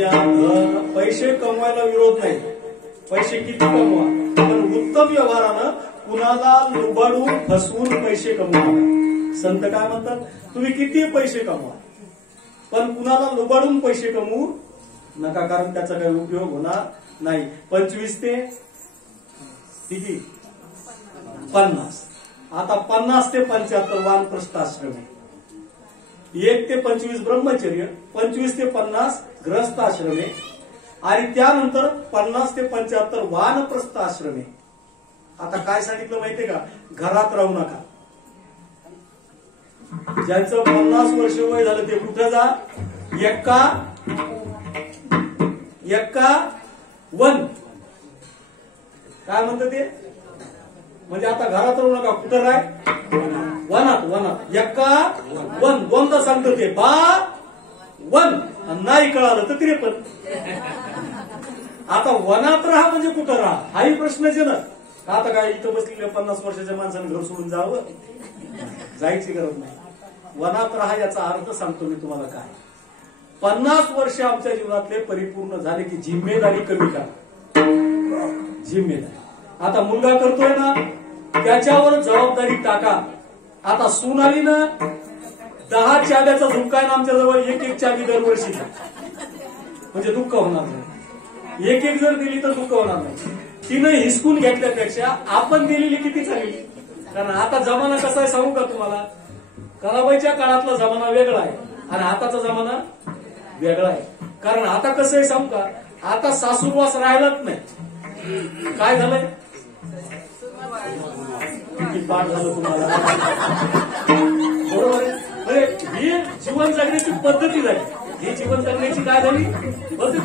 या पैसे कमवायला विरोध नाही, पैसे किती कमवा, पण उत्तम व्यवहारानं कुणाला लुबाडून फसवून पैसे कमवा। संत काय म्हणतात, तुम्ही किती पैसे कमवा पण कुणाला लुबाडून पैसे कमवू नका, कारण त्याचा काही उपयोग होणार नाही। 25 ते किती? 50। आता 50 ते 75 वानप्रस्थ आश्रम आहे, 1 ते 25 ब्रह्मचर्य, 25 ते 50 ग्रस्त आश्रम आहे, आणि त्यानंतर 50 ते 75 वानप्रस्थ आश्रम आहे। आता काय सांगितलं माहितीये का? घरात राहू नका। ज्यांचं 50 वर्ष वय झालं ते कुठं जा? एक्का वन, काय म्हणतं ते? म्हणजे आता घरात राहू नका, कुठं राय? वनात। एक्का वन, दोनदा सांगतं ते, बा वन, नाही कळालं तर 53। आता वनात राहा म्हणजे कुठं राहा, हाही प्रश्नजनक। आता काय इथं बसलेल्या 50 वर्षाच्या माणसाने घर सोडून जावं? जायची गरज नाही। वनात राहा याचा अर्थ सांगतो मी तुम्हाला काय। 50 वर्ष आमच्या जीवनातले परिपूर्ण झाले की जिम्मेदारी कमी करा, जिम्मेदारी। आता मुलगा करतोय ना त्याच्यावर जबाबदारी टाका. आता सून आली ना 10 चाब्याचा झुमका आहे ना आमच्याजवळ, एक चाबी दरवर्षी, म्हणजे दुःख होणार नाही. एक जर दिली तर दुःख होणार नाही. तिनं हिसकून घेतल्यापेक्षा आपण दिलेली किती चांगली. कारण आता जमाना कसा आहे सांगू का तुम्हाला, कलाबाईच्या काळातला जमाना वेगळा आहे आणि आताचा जमाना वेगळा आहे. कारण आता कसं आहे सांगू का, आता सासूरवास राहिलाच नाही. काय झालंय, किती पाठ झालं तुम्हाला, बरोबर आहे. ही जीवन जगण्याची पद्धती झाली. ही जीवन जगण्याची काय झाली पद्धती.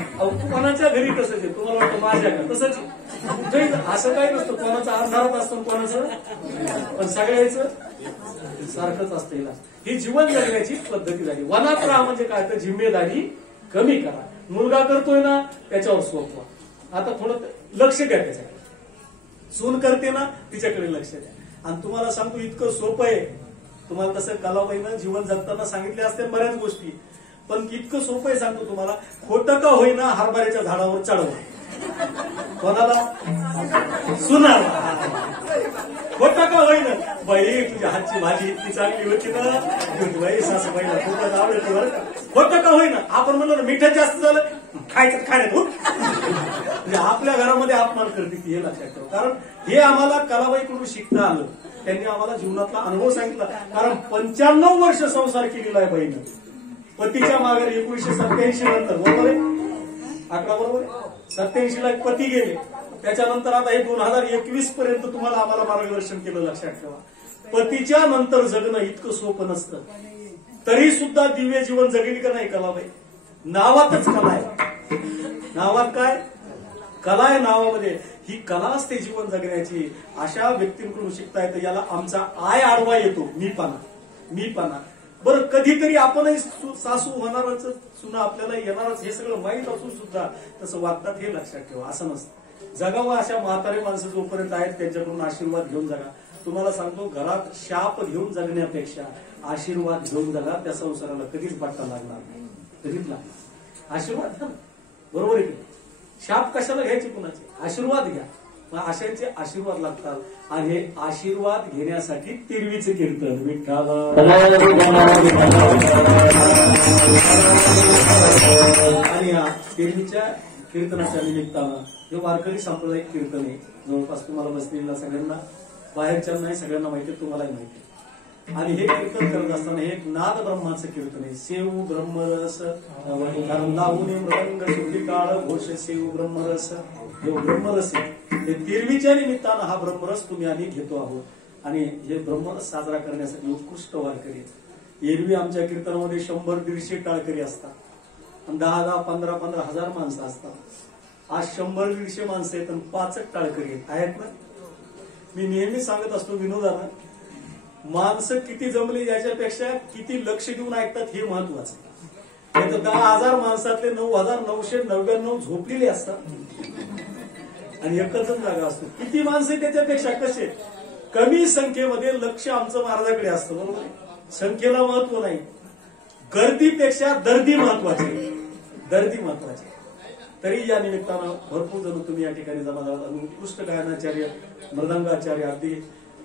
कोणाच्या घरी तसंच आहे, तुम्हाला वाटतं माझ्या घरी तसंच कुठेही असं काही नसतं. कोणाचं अंधारात असतं कोणाचं, पण सगळ्याचं सारखंच असतं. ही जीवन जगण्याची पद्धती झाली. वनात राहा म्हणजे काय तर जिम्मेदारी कमी करा. मुलगा करतोय ना त्याच्यावर सोपवा. आता थोडं लक्ष द्या त्याच्याकडे. सून करते ना तिच्याकडे लक्ष द्या. आणि तुम्हाला सांगतो इतकं सोपं आहे. तुम्हाला तसं कलाबाईनं जीवन जगताना सांगितले असते बऱ्याच गोष्टी, पण इतकं सोपं आहे सांगतो तुम्हाला. खोटं का होईना हरभऱ्याच्या झाडावर चढवा. कोणाला, सुनाला. खोटं का होईना, बाई तुझ्या हातची भाजी इतकी चांगली होती ना, बाई सासूबाईला खूपच आवडते बरं. खोटं का होईना, आपण म्हणलो ना मिठा जास्त झालं खायचं खाण्यात होत, म्हणजे आपल्या घरामध्ये अपमान करते ती, हे लक्षात ठेवा. कारण हे आम्हाला कलाबाईकडून शिकता आलं. त्यांनी आम्हाला जीवनातला अनुभव सांगितला. कारण 95 वर्ष संसार केलेला आहे बाईनं पतीच्या माघारी. 1987 नंतर, बरोबर आहे आकडा, बरोबर आहे. 87 ला पती गेले. त्याच्यानंतर आता हे 2021 पर्यंत तुम्हाला आम्हाला मार्गदर्शन केलं. लक्षात ठेवा, पतीच्या नंतर जगणं इतकं सोपं नसतं. तरी सुद्धा दिव्य जीवन जगली का नाही कलाबाई. नावातच कला आहे. नावात काय कला आहे, नावामध्ये ही कला असते जीवन जगण्याची. अशा व्यक्तींकडून शिकता येतं. याला आमचा आय आडवा येतो, मीपणा. बरं, कधीतरी आपणही सासू होणारच, सुना आपल्याला येणारच, हे सगळं माहीत असून सुद्धा तसं वागतात, हे लक्षात ठेवा. असं नसतं. जगावं अशा म्हातारे माणसं जोपर्यंत आहेत त्यांच्याकडून आशीर्वाद घेऊन जगा. तुम्हाला सांगतो, घरात शाप घेऊन जगण्यापेक्षा आशीर्वाद घेऊन जगा. त्या संसाराला कधीच बाटला लागणार नाही, कधीच लागणार. आशीर्वाद घ्या, बरोबर आहे. शाप कशाला घ्यायचे कुणाचे, आशीर्वाद घ्या. अशांचे आशीर्वाद लागतात. आणि हे आशीर्वाद घेण्यासाठी तिरवीचे कीर्तन विठ्ठल आणि या तिरवीच्या कीर्तनाच्या निमित्तानं हे वारकरी सांप्रदायिक कीर्तन आहे. जवळपास तुम्हाला बसलेल्या सगळ्यांना, बाहेरच्या नाही सगळ्यांना माहिती, तुम्हालाही माहिती. आणि हे कीर्तन करत असताना हे एक नाद ब्रह्माचं कीर्तन आहे. सेव ब्रह्मरस लावून मृदंग शुद्धी काळ घोष सेव ब्रह्मरस. हे ब्रह्मरस आहे. हे तिरवीच्या निमित्तानं हा ब्रह्मरस तुम्ही आम्ही घेतो आहोत. आणि हे ब्रह्मरस साजरा करण्यासाठी उत्कृष्ट वारकरी आहेत. एरवी आमच्या कीर्तनामध्ये 100-150 टाळकरी असतात आणि 10,000, 15,000 हजार माणसं असतात. आज 100-150 माणसं आहेत आणि 5 टाळकरी आहेत ना. मी नेहमी सांगत असतो विनोदानं, माणसं किती जमली याच्यापेक्षा किती लक्ष देऊन ऐकतात हे महत्वाचं. नाही तर 10,000 माणसातले 9,999 झोपलेले असतात आणि एकच जागा असतो. किती माणसं त्याच्यापेक्षा कसे, कमी संख्येमध्ये लक्ष आमचं महाराजाकडे असतं, बरोबर आहे. संख्येला महत्व नाही, गर्दीपेक्षा दर्दी महत्वाचे, दर्दी महत्वाचे. तरी या निमित्तानं भरपूर जण तुम्ही या ठिकाणी जमा झाला. उत्कृष्ट गायनाचार्य, मृदंगाचार्य, अगदी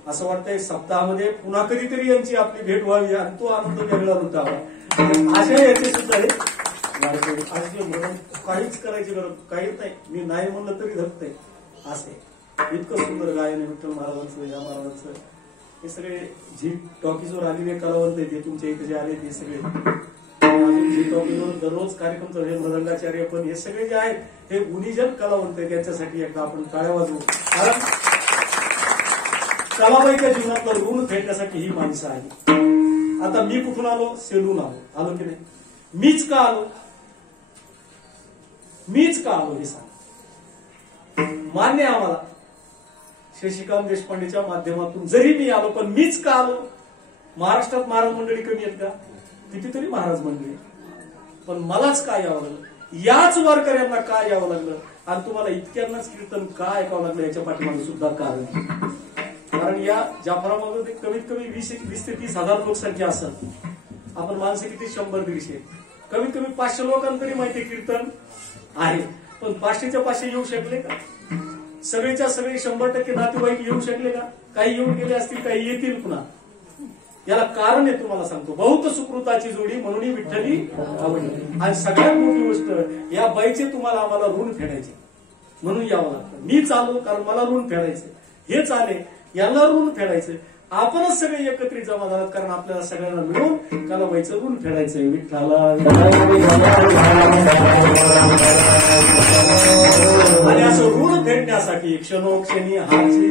असं वाटतंय सप्ताहामध्ये पुन्हा कधीतरी यांची आपली भेट व्हावी आणि तो आनंद वेगळा लुटावा. अशा याचे सुद्धा काहीच करायची गरज काहीच नाही. मी नाही म्हणलं तरी धरतंय असे. इतकं सुंदर गायन विठ्ठल महाराजांचं, या महाराजांचं. हे सगळे झी टॉकीजवर आलेले कलावंत आहेत. हे तुमच्या इथे जे आले ते सगळे झी टॉकीजवर दररोज कार्यक्रम चालू. हे मृदंगाचार्य पण हे सगळे जे आहेत हे गुणीजन कलावंत आहेत. त्यांच्यासाठी एकदा आपण टाळ्या वाजवू. कारण कलाबाईच्या जीवनातलं ऋण फेडण्यासाठी ही माणसं आहे. आता मी कुठून आलो, सेलून आलो की नाही. मीच का आलो हे सांग. मान्य आम्हाला शशिकांत देशपांडेच्या माध्यमातून जरी मी आलो, पण मीच का आलो. महाराष्ट्रात महाराज मंडळी कमी आहेत का, कितीतरी महाराज मंडळी, पण मलाच काय यावं लागलं, याच वारकऱ्यांना काय यावं लागलं आणि तुम्हाला इतक्यांनाच कीर्तन का ऐकावं लागलं. याच्या पाठीमागे सुद्धा कारण या जाफरामध्ये कमीत कमी 20 ते 30 हजार लोकसंख्या असत. आपण माणसं किती 100-150, कमीत कमी 500 लोकांना तरी माहिती कीर्तन आहे. पण 500च्या 500 येऊ शकले का, सगळेच्या सगळे 100% नातेवाईक येऊ शकले का? काही येऊन गेले असतील, काही येतील पुन्हा. याला कारण आहे तुम्हाला सांगतो, बहुत सुकृताची जोडी म्हणून विठ्ठली आवडली. आणि सगळ्यात मोठी गोष्ट, या बाईचे तुम्हाला आम्हाला ऋण फेडायचे म्हणून यावं लागतं. मी चालू कारण मला ऋण फेडायचं, हे चाले याला ऋण फेडायचं. आपणच सगळे एकत्रित जमा झालात कारण आपल्याला सगळ्यांना मिळून कालाबाईचं ऋण फेडायचंय. विठ्ठला आणि असं ऋण फेडण्यासाठी क्षणोक्षणी हाची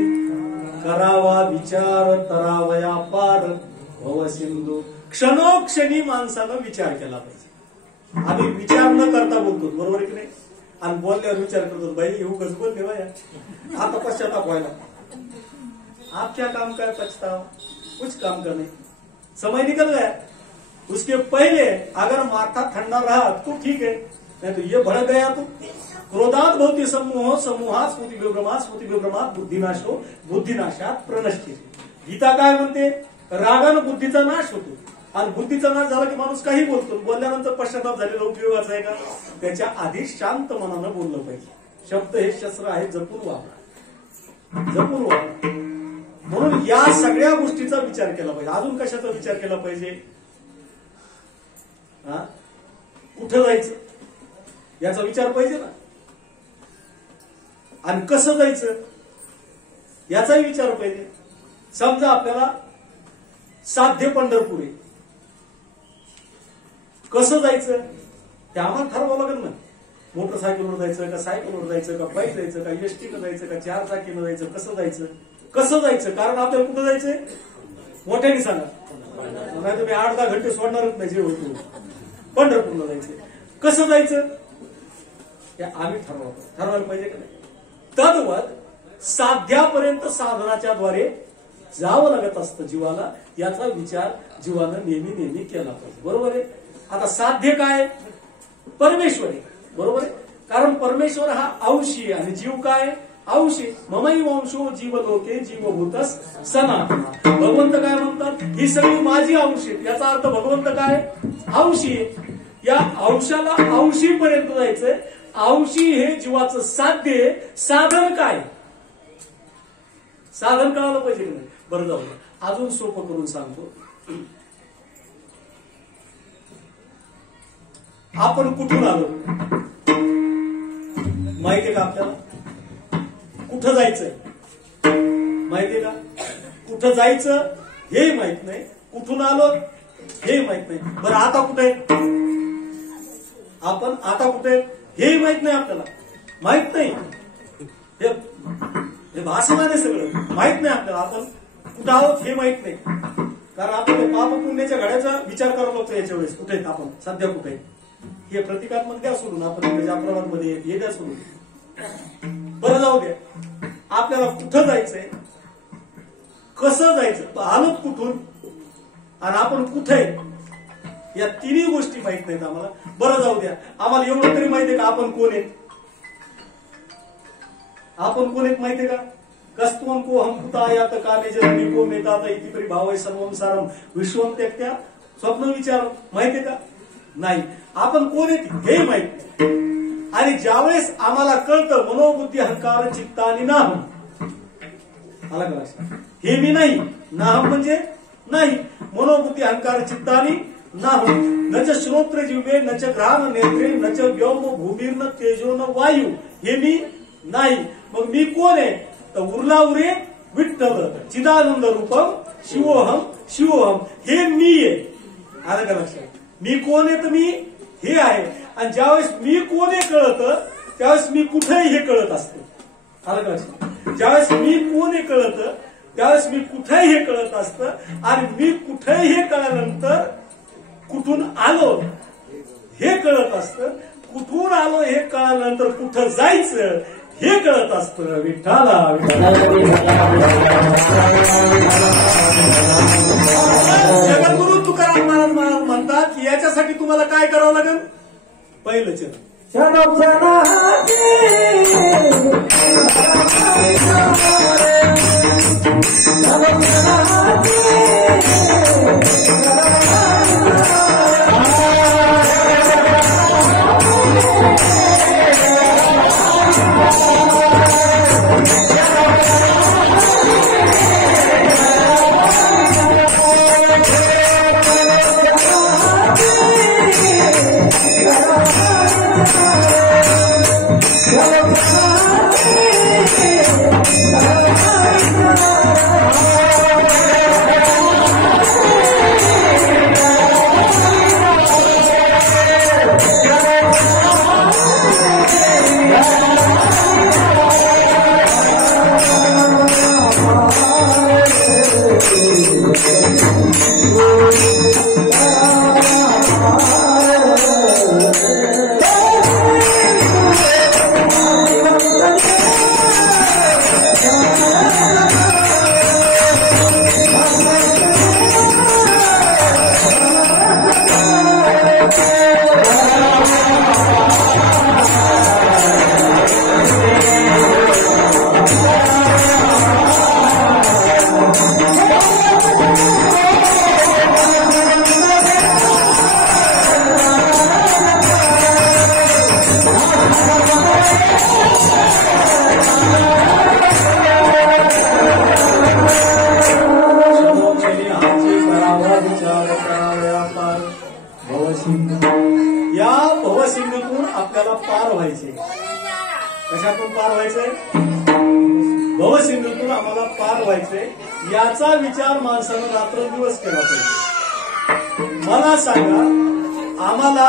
करावा विचार तरावया पार भव सिंधू. क्षणोक्षणी माणसानं विचार केला पाहिजे. आम्ही विचार न करता बोलतो, बरोबर की नाही? आणि बोलल्यावर विचार करतो, बाई येऊ कसं बोलले बाया, आता पश्चाताप व्हायला. आप क्या काम कर पछताओ, कुछ काम कर नहीं, समय निकल गया. उसके पहले अगर माथा ठंडा रहा तो ठीक है, नहीं तो ये भड़क गया तो क्रोधात भवति समूह समूहात स्मृती विभ्रमात बुद्धिनाशो बुद्धिनाशात प्रणश्यते. गीता काय म्हणते? रागानं बुद्धीचा नाश होतो. आणि बुद्धीचा नाश झाला की माणूस काही बोलतो, बोलल्यानंतर पश्चाताप झालेला उपयोगाचा आहे का? त्याच्या आधी शांत मनानं बोललं पाहिजे. शब्द हे शस्त्र आहे, जपून वापरा, जपून वापरा. म्हणून या सगळ्या गोष्टीचा विचार केला पाहिजे. अजून कशाचा विचार केला पाहिजे? कुठं जायचं याचा विचार पाहिजे ना. आणि कसं जायचं याचाही विचार पाहिजे. समजा आपल्याला साध्य पंढरपूर आहे, कसं जायचं ते आम्हाला ठरवावं लागेल ना. मोटरसायकलवर जायचं का, सायकलवर जायचं का, पायी जायचं का, एसटीनं जायचं का, 4 चाकीनं जायचं, कसं जायचं? कसं जायचं? कारण आपल्याला कुठं जायचंय मोठ्याने सांगा, नाही तुम्ही 8-10 घंटे सोडणारच नाही. जे होतो पंढरपूरला जायचंय, कसं जायचं हे आम्ही ठरवायला पाहिजे का नाही? तद्वत साध्यापर्यंत साधनाच्या द्वारे जावं लागत असतं जीवाला. याचा विचार जीवानं नेहमी केला पाहिजे. बरोबर आहे? आता साध्य काय? परमेश्वर आहे. बरोबर आहे? कारण परमेश्वर हा अंशी आणि जीव काय? अंशी. ममई वंशो जीव लोके जीवभूतस सनातन. भगवंत काय म्हणतात? ही सगळी माझी अंश आहेत. याचा अर्थ भगवंत काय? अंशी आहे. या अंशाला अंशीपर्यंत जायचंय. अंशी हे जीवाचं साध्य आहे. साधन काय? साधन कळालं पाहिजे की नाही? बरं जाऊ अजून सोपं करून सांगतो. आपण कुठून आलो माहितीये का आपल्याला? कुठं जायचंय माहितीये का? कुठं जायचं हे माहित नाही, कुठून आलो हे माहित नाही. बरं आता कुठे आपण? आता कुठे हे माहित नाही आपल्याला. माहित नाही, हे भाषण आहे सगळं. माहित नाही आपल्याला आपण कुठं आहोत हे माहित नाही. कारण आपण पाप पुण्याच्या घड्याचा विचार करावा लागतो याच्या वेळेस. कुठे आहेत आपण सध्या, कुठे आहे हे प्रतिकात्मक द्या सोडून, आपण जाफराबादमध्ये हे द्या सोडून. बरं जाऊ द्या, आपल्याला कुठं जायचंय, कसं जायचं, आलोत कुठून आणि आपण कुठे, या तिन्ही गोष्टी माहित नाहीत आम्हाला. बरं जाऊ द्या, आम्हाला एवढं तरी माहितीये का आपण कोण आहेत? आपण कोण आहेत माहितीये का? कस्तुवं को हम कुतायात कामे जन्मी को मेतात इति परिभावय सर्वं सारम विश्वं त्यक्त्या स्वप्न विचार. माहितीये का? नाही. आपण कोण आहेत हे माहित. आणि ज्यावेळेस आम्हाला कळतं मनोबुद्धी अहंकार चित्तानी नाहम, आला का लक्षात? हे मी नाही, नाहम म्हणजे नाही. मनोबुद्धी अहंकार चित्तानी नाहम. न च श्रोत्र जिव्हे न च घ्राण नेत्रे न च व्योम भूमीर न तेजो न वायू. हे मी नाही. मग मी कोण आहे? तर उरला उरे विठ्ठल चिदानंद रूपम शिवोहम शिवोहम. हे मी आहे. आलं का लक्षात? मी कोण आहे तर मी हे आहे. आणि ज्यावेळेस मी कोण आहे कळतं त्यावेळेस मी कुठेही हे कळत असतं. आलं का लक्षात? ज्यावेळेस मी कोण आहे कळतं त्यावेळेस मी कुठेही हे कळत असतं. आणि मी कुठेही हे कळल्यानंतर कुठून आलो हे कळत असतं. कुठून आलो हे कळल्यानंतर कुठं जायचं हे कळत असतं. विठ्ठला जगद्गुरु तुकाराम महाराज म्हणतात की याच्यासाठी तुम्हाला काय करावं लागेल? पहिलं या भवसिंधूतून आपल्याला पार व्हायचे. कशातून पार व्हायचंय? भवसिंधूतून आम्हाला पार व्हायचंय. याचा विचार माणसानं रात्रंदिवस केला पाहिजे. मला सांगा, आम्हाला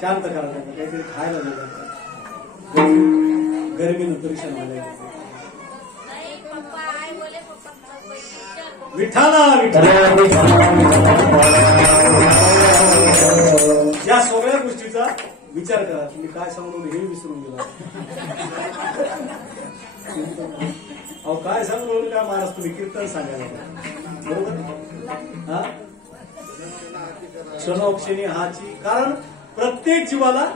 शांत करायचं, काहीतरी खायला द्यायचं, गरमीनं परीक्षा व्हायला. विठाला या सगळ्या गोष्टीचा विचार करा. तुम्ही काय सांगून हे विसरून गेला. अहो काय सांगून काय महाराज, तुम्ही कीर्तन सांगायला बरोबर. हा क्षणोक्षणी हाची, कारण प्रत्येक जीवाला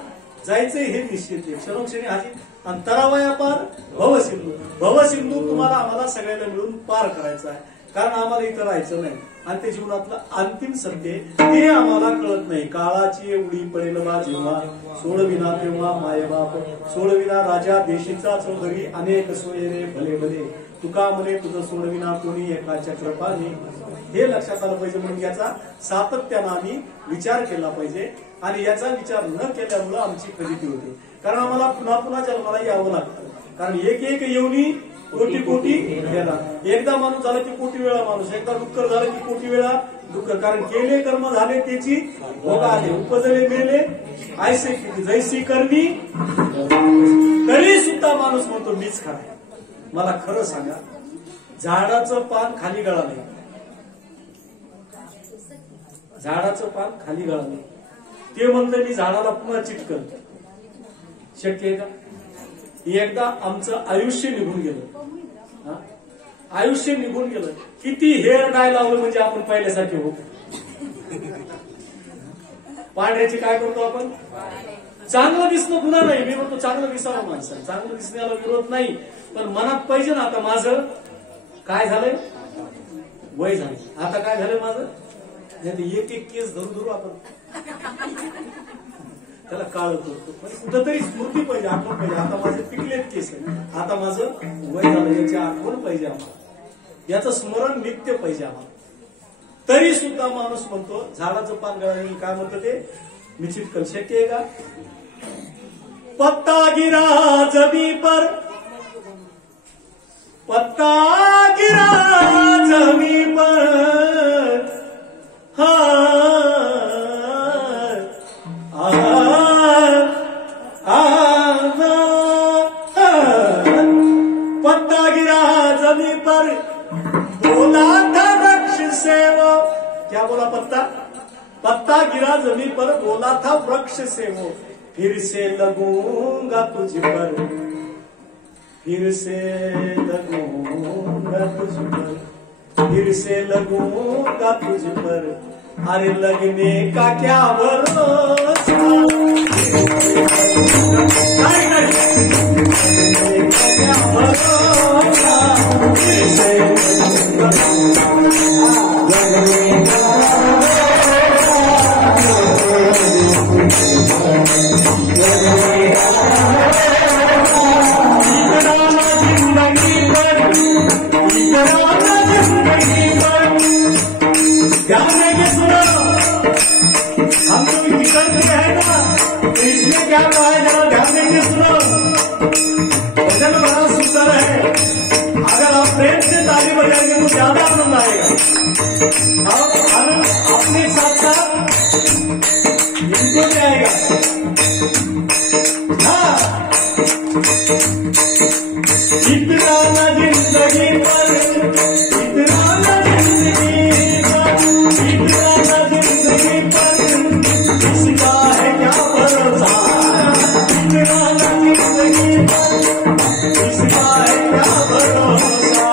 जायचंय हे निश्चित आहे. क्षणोक्षणी हाची अंतरावया पार भवसिंधू. भवसिंधू तुम्हाला आम्हाला सगळ्याला मिळून पार करायचं आहे. कारण आम्हाला इथं राहायचं नाही आणि ते जीवनातलं अंतिम सत्य ते आम्हाला कळत नाही. काळाची एवढी पडेल बा जेव्हा, सोडविना तेव्हा मायबाप, सोडविना राजा देशीचा चौधरी, अनेक सोयरे भले भले, तुका म्हणे तुझं सोडविना कोणी एका चक्रपाणी. हे लक्षात आलं पाहिजे. म्हणून याचा सातत्यानं आम्ही विचार केला पाहिजे आणि याचा विचार न केल्यामुळं आमची फजिती होते. कारण आम्हाला पुन्हा पुन्हा जन्माला यावं लागतं. कारण एक एक येऊनी कोटी कोटी गेला. एकदा माणूस झाला की कोटी वेळा माणूस, एकदा डुक्कर झालं की कोटी वेळा डुक्कर. कारण केले कर्म झाले त्याची भोग आले, उपजले मेले ऐसे जैसी करणी, तरी सुद्धा माणूस म्हणतो मीच खरा. मला खरं सांगा, झाडाचं पान खाली गळालं, झाडाचं पान खाली गळालं, ते म्हणलं मी झाडाला पुन्हा चिटकल, शक्य आहे का? एकदा आमचं आयुष्य निघून गेलं. आयुष्य निघून गेलं, किती हेअर डाय लावलं म्हणजे आपण पहिल्यासारखे होतो. पांढऱ्याची काय करतो आपण? चांगलं दिसणं गुन्हा नाही, मी म्हणतो चांगलं दिसावं माणसं, चांगलं दिसण्याला विरोध नाही, पण मनात पाहिजे ना. आता माझं काय झालंय? वय झालं. आता काय झालंय माझं? एक एक केस धरू धरू आपण त्याला काळ करतो. पण कुठंतरी स्मृती पाहिजे, आठवण पाहिजे. आता माझे पिकलेत केस आहे, आता माझं वय झालं, याची आठवण पाहिजे आम्हाला, याचं स्मरण नित्य पाहिजे आम्हाला. तरी सुद्धा माणूस म्हणतो झाडाचं पान गळालं, काय म्हणतो ते मी चिटकल. शक्य आहे का? पत्ता गिरा जमी पर, पत्ता गिरा जमी पर, पत्ता गिरा जमी पर, बोला था वृक्ष से वो. क्या बोला? पत्ता गिरा जमी पर, बोला था वृक्ष से वो, फिर से लगूंगा तुझ पर, फिर से लगूंगा तुझ पर, फिर से लगूंगा तुझ पर, अरे लगने का क्या भरोसा. क्या भरोसा, फिर से हम तो विकल्प है ना, इसमें क्या कहा जरा ध्यान देंगे सुनो. इतना न जिंदगी पर, इतना न जिंदगी पर, इतना न जिंदगी पर, इसका है क्या भरोसा। इतना न जिंदगी पर, इसका है क्या भरोसा।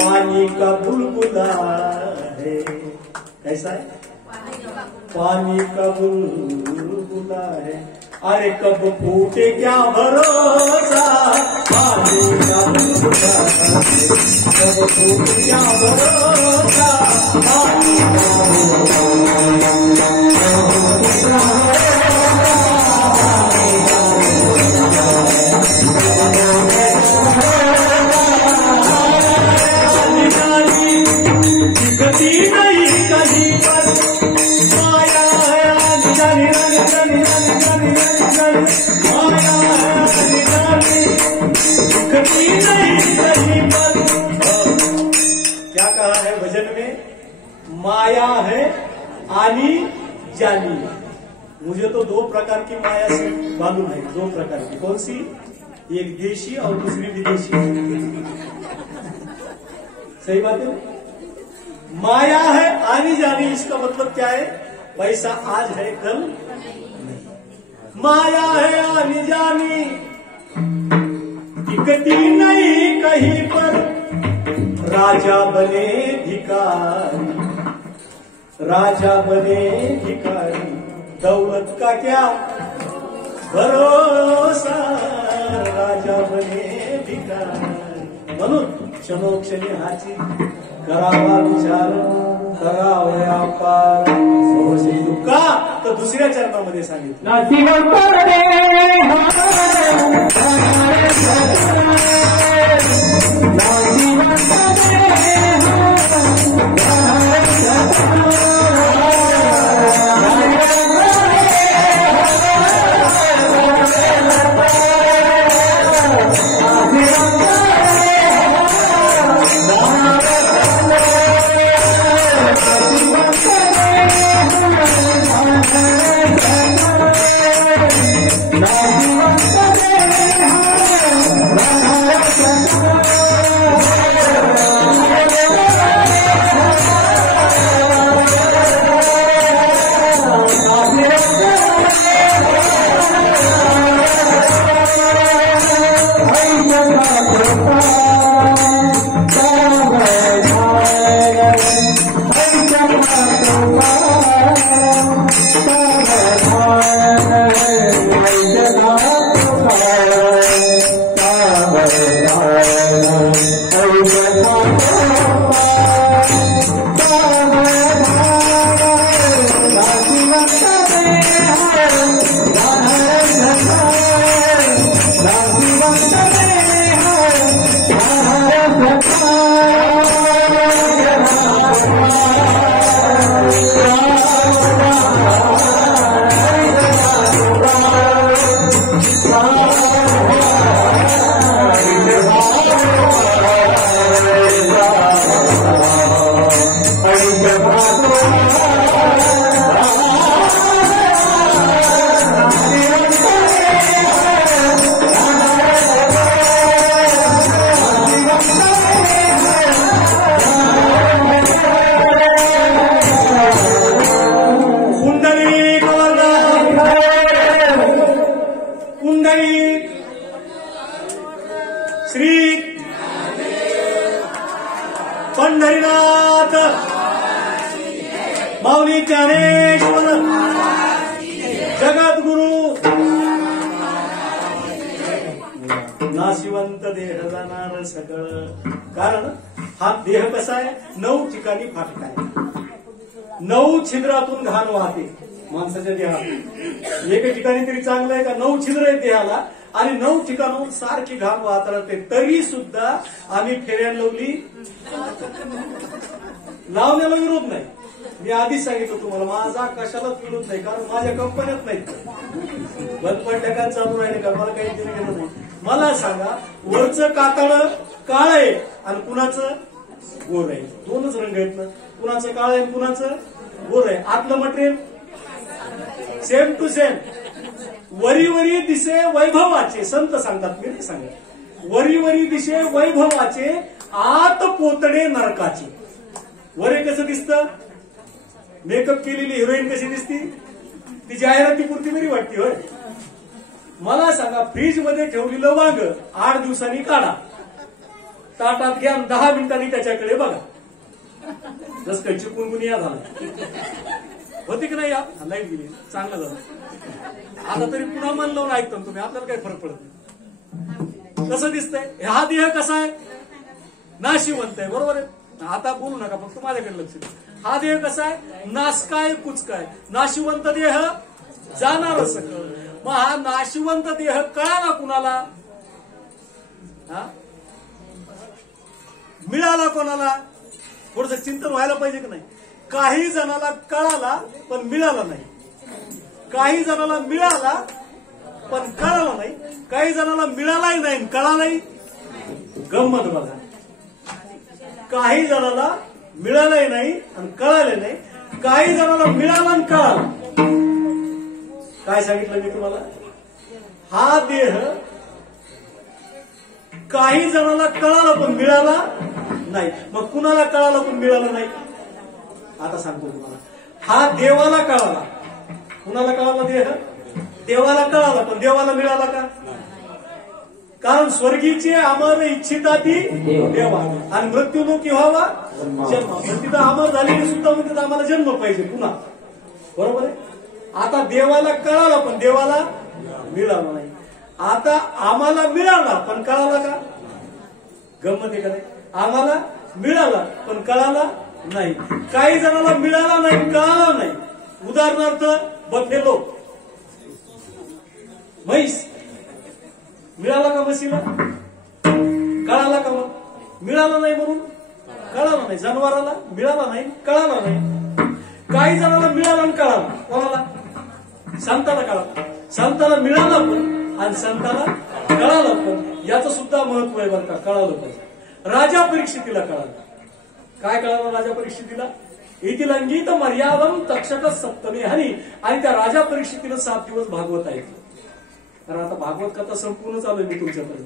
पानी का बुलबुला है, कैसा है? पानी का बुलबुला है, अरे कब फूटे क्या भरोसा। पानी का बुलबुला है, कब फूटे क्या भरोसा। पानी का गति नहीं कहीं पर, माया है आनी जानी रानी जानी रानी जानी रानी जानी, माया है आनी जानी गति नहीं कहीं पर। क्या कहा है भजन में? माया है आनी जानी। मुझे तो दो प्रकार की माया से मालूम है, दो प्रकार की। कौन सी? एक देशी और दूसरी विदेशी। सही बात है। माया है आनी जानी, इसका मतलब क्या है? पैसा आज है कल नहीं। माया है आनी जानी, टिकती नहीं कहीं पर। राजा बने भिखारी, राजा बने भिखारी, दौलत का क्या भरोसा। राजा बने भिखारी, म्हणून क्षणोक्षणी हाची करावा विचार, करावा व्यापार। दुःखा तर दुसऱ्या चरणामध्ये सांगितलं। पंढरीनाथ माऊली ज्ञानेश्वर जगद्गुरु नाशिवंत देह जाणार सकळ। कारण हा देह कसा आहे? 9 ठिकाणी फाटका आहे, 9 छिद्रातून घाण वाहते माणसाच्या देहात। एका ठिकाणी तरी चांगलं आहे का? 9 छिद्र आहेत देहाला आणि 9 ठिकाणून सारखी घाण वाहत राहते। तरी सुद्धा आम्ही फेऱ्या लावली, लावण्याला विरोध नाही। मी आधीच सांगितलं तुम्हाला, माझा कशालाच विरोध नाही, कारण माझ्या कंपन्यात नाहीत। बंद पडल्या का चालू राहिले का मला काही देणं घेणं नाही। मला सांगा, वरचं कातळ काळ आहे आणि कुणाचं गोर आहे, दोनच रंग आहेत ना। कुणाचं काळ आहे कुणाचं गोर आहे। आतलं मटेरियल सेम टू सेम, वरी वरी दिसे वैभवाचे, संत सांगतात, मी नाही सांगत. वरी वरी दिसे वैभवाचे, आत पोतडे नरकाचे. वरे कसं दिसतं? मेकअप केलेली हिरोईन कशी दिसती? ती जाहिराती पुरती बरी वाटते होय. मला सांगा, फ्रीज मध्ये ठेवलेलं वांग 8 दिवसांनी काढा, ताटात घ्या, 10 मिनिटांनी त्याच्याकडे बघा, जस काही चिकूनगुनिया झाला होती की नाही? लाईट गेली, चांगलं झालं. आता तरी पुन्हा मन लावून ऐकतो तुम्ही, आपल्याला काही फरक पडत नाही. कसं दिसतंय? हा देह कसा आहे? नाशिवंत आहे, बरोबर आहे. आता बोलू नका, फक्त माझ्याकडे लक्ष द्या. हा देह कसा आहे? नासकाय कुचकाय. नाशिवंत देह जाणार सकळ. मग हा नाशिवंत देह कळाला कुणाला? हा मिळाला कोणाला? थोडस चिंतन व्हायला पाहिजे की नाही? काही जणाला कळाला पण मिळाला नाही, काही जणाला मिळाला पण कळाला नाही, काही जणाला मिळालाही नाही कळालाही. गंमत बघा, काही जणाला मिळालंही नाही आणि कळाले नाही, काही जणाला मिळाला आणि कळाला. काय सांगितलं मी तुम्हाला? हा देह काही जणाला कळाला पण मिळाला नाही. मग कुणाला कळाला पण मिळालं नाही? आता सांगतो तुम्हाला. हा देवाला कळाला. कुणाला कळाला देह? देवाला कळाला, पण देवाला मिळाला का? कारण स्वर्गीचे अमर इच्छिता ती देवा, आणि मृत्यूलोकी व्हावा जन्म. पण तिथं अमर झालेली सुद्धा म्हणतात आम्हाला जन्म पाहिजे पुन्हा, बरोबर आहे. आता देवाला कळाला पण देवाला मिळाला नाही. आता आम्हाला मिळाला पण कळाला का? गंमत आहे का नाही? आम्हाला मिळाला पण कळाला नाही. काही जणाला मिळाला नाही, कळाला नाही. उदाहरणार्थ बफेलो, म्हैस. मिळाला का म्हशीला? कळाला का? मग मिळाला नाही म्हणून कळाला नाही. जनावराला मिळाला नाही, कळाला नाही. काही जणाला मिळाला आणि कळाला. कोणाला? संताला कळाला. संताला मिळाला पण आणि संताला कळाला पण. याचं सुद्धा महत्व आहे बरं का, कळालं पाहिजे. राजा परीक्षितीला कळालं. काय कळालं राजा परीक्षितीला? इतिलंगीत मर्यादम तक्षक सप्तमी हनी. आणि त्या राजा परीक्षितीनं 7 दिवस भागवत ऐकलं. कारण आता भागवत कथा संपूर्ण चालू आहे मी तुमच्याकडे.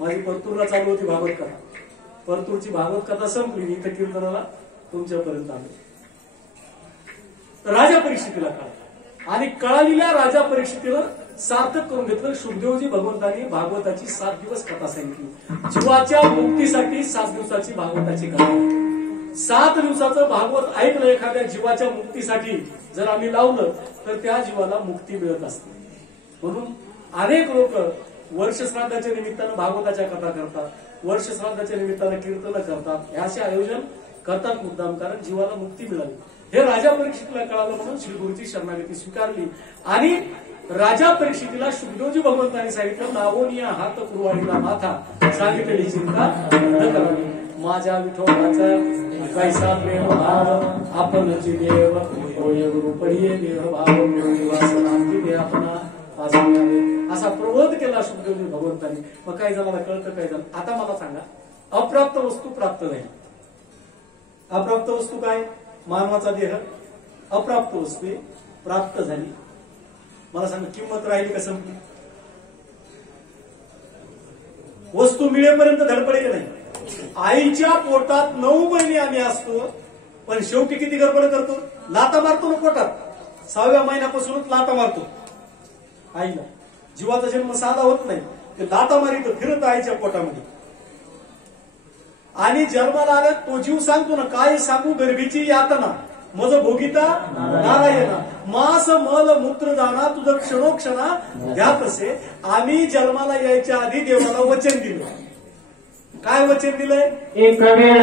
माझी परतूरला चालू होती भागवत कथा. परतूरची भागवत कथा संपली, इथं कीर्तनाला तुमच्यापर्यंत आलो. राजा परीक्षितीला कळालं आणि कळालेल्या राजा परीक्षितीला सार्थक करून घेतलं. शुभदेवजी भगवंतांनी भागवताची 7 दिवस कथा सांगितली. जीवाच्या मुक्तीसाठी 7 दिवसाची भागवताची कथा. 7 दिवसाचं भागवत ऐकलं एखाद्या जीवाच्या मुक्तीसाठी जर आम्ही लावलं तर त्या जीवाला मुक्ती मिळत असते. म्हणून अनेक लोक वर्षश्राद्धाच्या निमित्तानं भागवताच्या कथा करतात, वर्षश्राद्धाच्या निमित्तानं कीर्तन करतात. हे असे आयोजन करतात मुद्दाम, कारण जीवाला मुक्ती मिळाली. हे राजा परीक्षितीला कळालं म्हणून श्री गुरुची शरणागती स्वीकारली. आणि राजा परीक्षितीला शुभदेवजी भगवंतांनी सांगितलं, नावोनिया हात कुरवाडीला माथा, सांगितलेली चिंता न करावी. माझ्या विठोबाचा कैसा प्रेम भाव, आपण देव गुरु पडिये देह भाव निवासनांती दे आपणा. असा प्रबोध केला शुभदेवजी भगवंतांनी. मग काही जणांना कळतं, काही जण. आता मला सांगा, अप्राप्त वस्तू प्राप्त झाली. अप्राप्त वस्तू काय? मानवाचा देह अप्राप्त वस्तू प्राप्त झाली. मला सांगा, किंमत राहिली का संपली? वस्तू मिळेपर्यंत धडपडे नाही. आईच्या पोटात 9 महिने आम्ही असतो, पण शेवटी किती गडबड करतो? लाता मारतो ना पोटात. 6व्या महिन्यापासूनच लाता मारतो आईला. जीवाचा जन्म साधा होत नाही, ते लाता मारित फिरत आईच्या पोटामध्ये. आणि जन्माला आल्या तो जीव सांगतो ना, काय सांगू गर्भीची यातना मज भोगिता नारायणा. मास मल मूत्र दाना तुझं क्षणोक्षणा ध्यात असे. आम्ही जन्माला यायच्या आधी देवाला वचन दिलं. काय वचन दिलंय? एक वेळ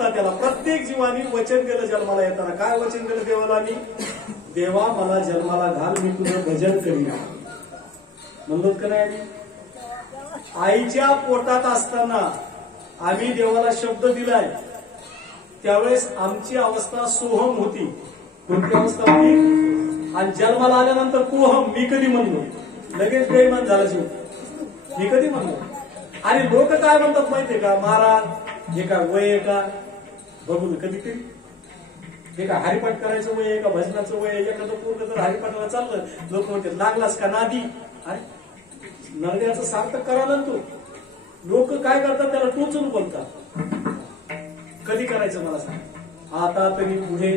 म्हणतात त्याला. प्रत्येक जीवानी वचन केलं जन्माला येताना. काय वचन केलं देवाला? मी देवा मला जन्माला घाल, मी तुझं भजन करीन म्हणलो का नाही? आईच्या पोटात असताना आम्ही देवाला शब्द दिलाय, त्यावेळेस आमची अवस्था सोहम होती. कोणती अवस्था होती? आणि जन्माला आल्यानंतर कोहम. मी कधी म्हणलो? लगेच बेईमान झाला जीव. मी कधी म्हणलो? आणि लोक काय म्हणतात माहितीये का? महाराज हे काय वय आहे का? बघून कधीतरी हे काय हरिपाठ करायचं वय आहे का? भजनाचं वय आहे? एखादं पूर्ण जर हरिपाठाला चाललं, लोक म्हणतात लागलास का नादी? अरे नरड्याचं सार्थक करायला तू. लोक काय करतात? त्याला टोचून बोलतात. कधी करायचं मला सांग? आता तरी पुढे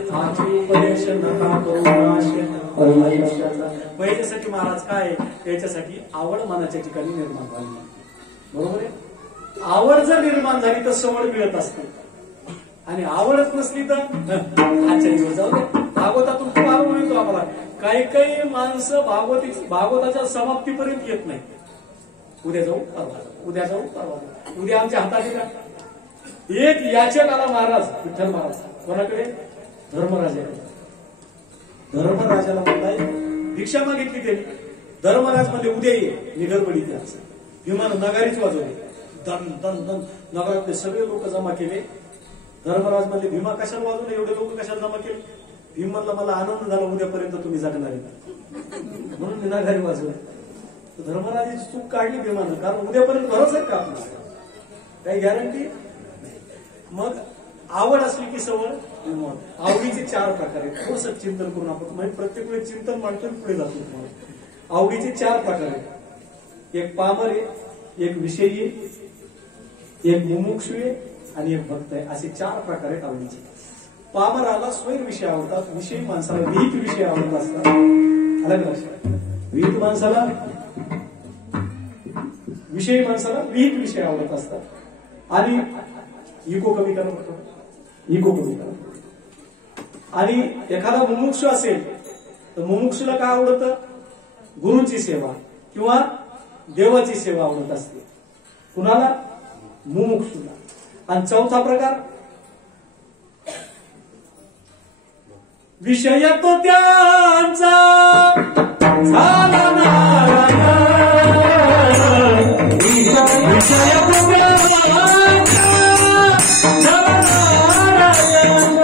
उपदेश नका करू याच्यासाठी महाराज काय? याच्यासाठी आवड मनाच्या ठिकाणी निर्माण झाली. बरोबर आहे? आवड जर निर्माण झाली तर सवड मिळत असते. आणि आवडच नसली तर आजच्या दिवस जाऊ दे. भागवतातून खूप अनुभव येतो आम्हाला. काही काही माणसं भागवताच्या समाप्तीपर्यंत येत नाही. उद्या जाऊ परवा, उद्या जाऊ परवा, उद्या आमच्या हातात का? एक याचक आला महाराज, विठ्ठल महाराज. कोणाकडे? धर्मराजाकडे. धर्मराजाला म्हणताय भिक्षा मागितली त्यांनी. धर्मराज म्हणजे उद्या ये, मी गडबडीत आहे. विमान नगारीच वाजवली. दन दन दन नगरातले सगळे लोक जमा केले. धर्मराज म्हणले भीमा कशाला वाजवले? एवढे लोक कशाला जमा केले? भीम म्हणला मला आनंद झाला, उद्यापर्यंत तुम्ही जगणार म्हणून मी नगारी वाजवली. धर्मराजाची चूक काढली भीमानं, कारण उद्यापर्यंत भरोसा आहे का आपल्याला? काही गॅरंटी? मग आवड असली की सवड. आवडीचे 4 प्रकार आहेत. थोडंसं चिंतन करून आपण म्हणजे प्रत्येक वेळी चिंतन मांडतो पुढे जातो. आवडीचे 4 प्रकार आहेत. एक पामर आहे, एक विषयी आहे, एक मुमुक्षु आहे आणि एक भक्त आहे. असे 4 प्रकार आहेत आवडीचे. पामराला स्वैर विषय आवडतात. विषयी माणसाला विहित विषय आवडत असतात. अलग लक्षात. विहित माणसाला विषयी माणसाला विहित विषय आवडत असतात. आणि इको कमी करा, इको कमी करा. आणि एखादा मुमुक्षु असेल तर मुमुक्षुला काय आवडतं? गुरुची सेवा किंवा देवाची सेवा आवडत असते. कुणाला? मुमुक्षुला. आणि 4था प्रकार विषय तो त्यांचा झाला नारायण. विषय तो त्यांचा झाला ना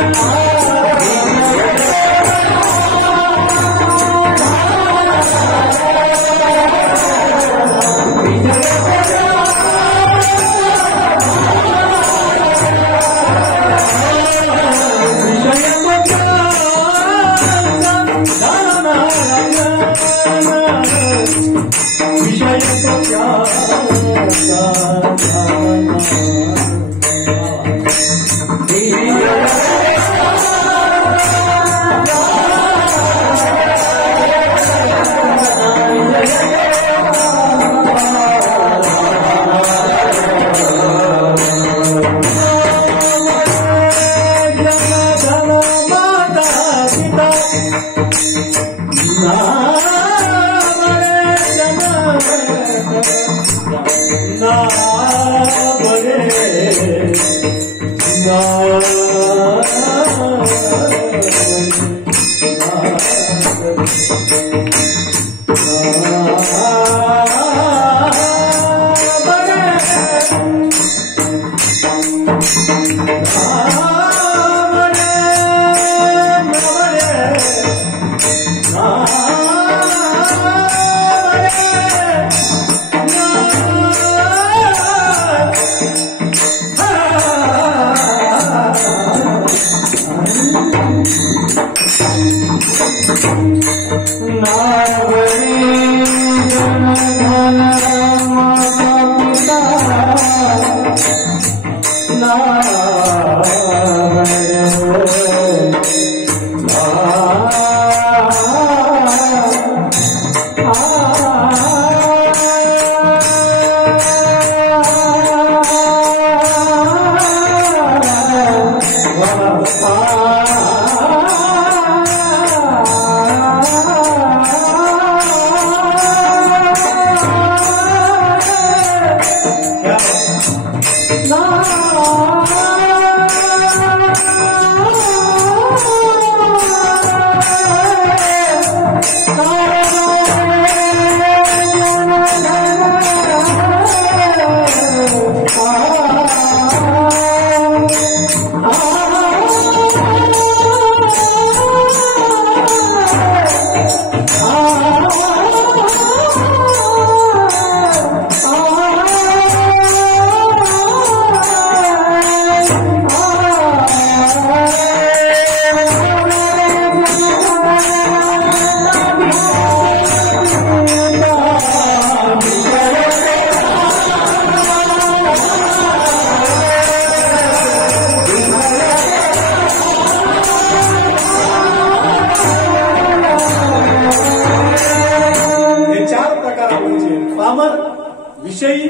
विषयी,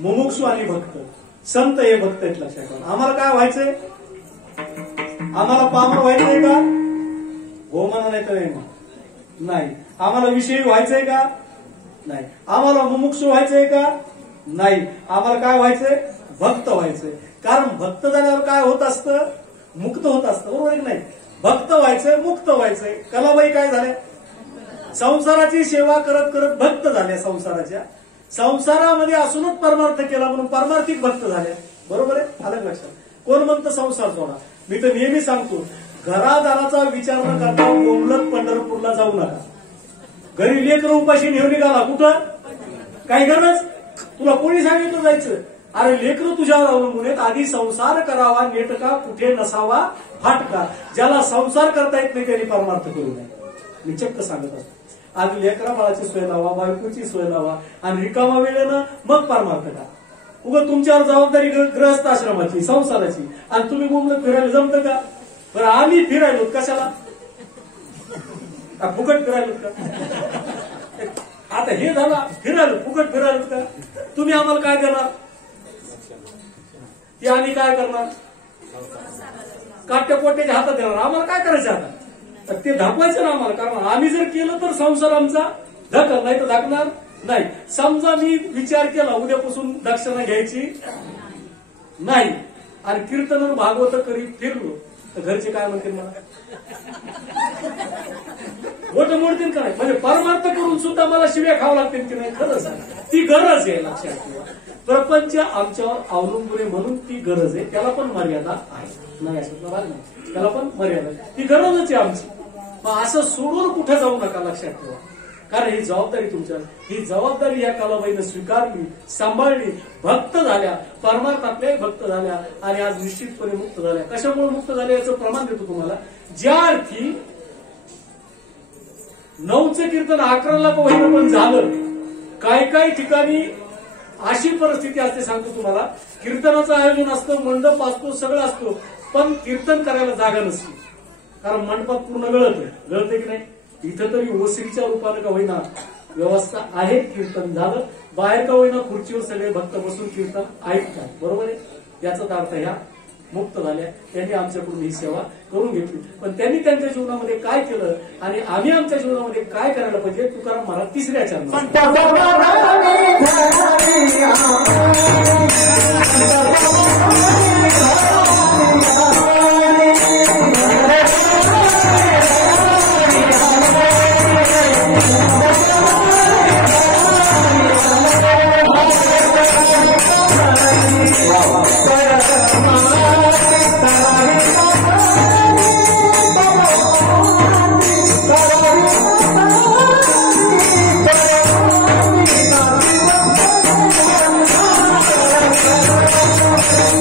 मुमुक्षु आणि भक्त. संत हे भक्त आहेत लक्षात ठेवा. आम्हाला काय व्हायचंय? आम्हाला पामर व्हायचंय का? हो म्हणा नाही तर नाही. आम्हाला विषयी व्हायचंय का? नाही. आम्हाला मुमुक्षु व्हायचंय का? नाही. आम्हाला काय व्हायचंय? भक्त व्हायचंय. कारण भक्त झाल्यावर काय होत असतं? मुक्त होत असतं. बरोबर आहे नाही? भक्त व्हायचंय, मुक्त व्हायचंय. कलाबाई काय झाल्या? संसाराची सेवा करत करत भक्त झाल्या. संसारामध्ये असूनच परमार्थ केला म्हणून पारमार्थिक भक्त झाल्या. बरोबर आहे? आलं लक्षात. कोण म्हणतं संसार सोडा? मी तर नेहमी सांगतो, घरादाराचा विचार न करता कोंबलत पंढरपूरला जाऊ नका. घरी लेकरं उपाशी नेऊन निघाला कुठं? काय गरज? तुला कोणी सांगितलं जायचं? अरे लेकरं तुझ्यावर अवलंबून आहेत. आधी संसार करावा नेटका, कुठे नसावा फाटका. ज्याला संसार करता येत नाही त्यांनी परमार्थ करू नये. मी चक्क सांगत असतो. आधी लेकरा बाळाची सोय लावा, बायकोची सोय लावा आणि रिकामा वेळेनं मग परमार्थ करा. उगा तुमच्यावर जबाबदारी ग्रहस्थ आश्रमाची, संसाराची, आणि तुम्ही मुंबईत फिरायला जमतं का? बरं आम्ही फिरायलो कशाला? फुकट फिरायलो का? आता हे झालं फिरायलो, फुकट फिरायलो का? तुम्ही आम्हाला काय देणार? ते आम्ही काय करणार? काट्या पोट्याच्या हातात देणार. आम्हाला काय करायचं आता? ते दाखवायचं ना आम्हाला. कारण आम्ही जर केलं तर संसार आमचा धकल, नाही तर दाखणार नाही. समजा मी विचार केला उद्यापासून दक्षिणा घ्यायची नाही आणि कीर्तन भागवत करीत फिरलो तर घरचे काय म्हणतील मला? मोठं मोडतील का नाही? म्हणजे परमार्थ करून सुद्धा मला शिव्या खावं लागतील की नाही? खरंच ती गरज आहे. लक्षात ठेवा. प्रपंच आमच्यावर अवलंबून आहे म्हणून ती गरज आहे. त्याला पण मर्यादा आहे. नाही असं नाही, त्याला पण मर्यादा आहे. ती गरजच आहे आमची. मग असं सोडून कुठे जाऊ नका. लक्षात ठेवा. कारण ही जबाबदारी तुमच्या, ही जबाबदारी या कलाबाईनं स्वीकारली, सांभाळली. भक्त झाल्या, परमार्थातल्याही भक्त झाल्या आणि आज निश्चितपणे मुक्त झाल्या. कशामुळे मुक्त झाल्या याचं प्रमाण देतो तुम्हाला. ज्या अर्थी 9चं कीर्तन 11ला होईना पण झालं. काही ठिकाणी अशी परिस्थिती असते, सांगतो तुम्हाला. कीर्तनाचं आयोजन असतं, मंडप असतो, सगळं असतो, पण कीर्तन करायला जागा नसते. कारण मंडपात पूर्ण गळते की नाही? इथं तरी ओसरीच्या रूपानं का होईना व्यवस्था आहे. कीर्तन झालं, बाहेर का होईना खुर्चीवर सगळे भक्त बसून कीर्तन ऐकतात. बरोबर आहे? याचाच अर्थ ह्या मुक्त झाल्या. त्यांनी आमच्याकडून ही सेवा करून घेतली. पण त्यांनी त्यांच्या जीवनामध्ये काय केलं आणि आम्ही आमच्या जीवनामध्ये काय करायला पाहिजे? तुकाराम महाराज 3ऱ्या चरणात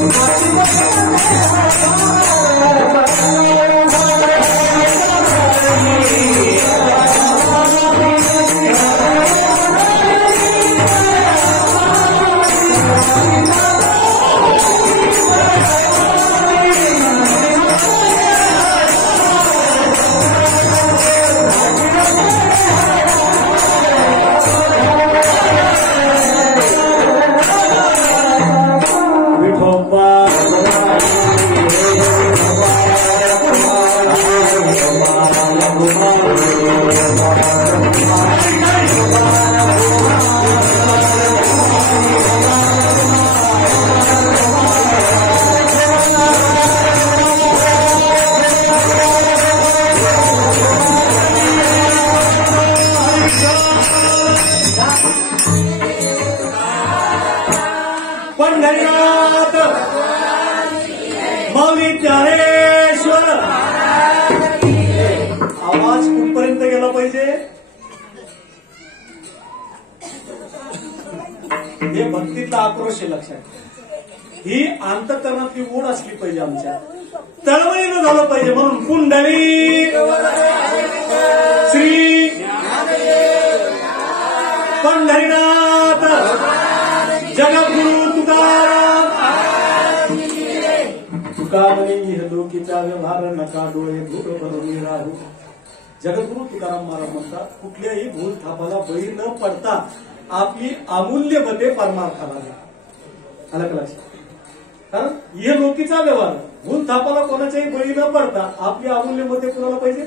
Thank you. माऊली ज्ञानेश्वर आवाज कुठपर्यंत गेला पाहिजे हे भक्तीतला आक्रोश आहे लक्षात ही अंतःकरणातली ओढ असली पाहिजे आमच्या तळमळीनं झालं पाहिजे म्हणून पुंडली श्री पंढरीनाथ जगद्गुरु तुकाराम तुका म्हणे इहलोकीचा व्यवहार नका डोळे भूत भरून राहू जगद्गुरु तुकाराम महाराज म्हणतात कुठल्याही भूल थापाला बळी न पडता आपली अमूल्य मते परमार्थाला द्या आलं का लक्षात कारण इहलोकीचा व्यवहार भूल थापाला कोणाच्याही बळी न पडता आपली अमूल्य मते कुणाला पाहिजे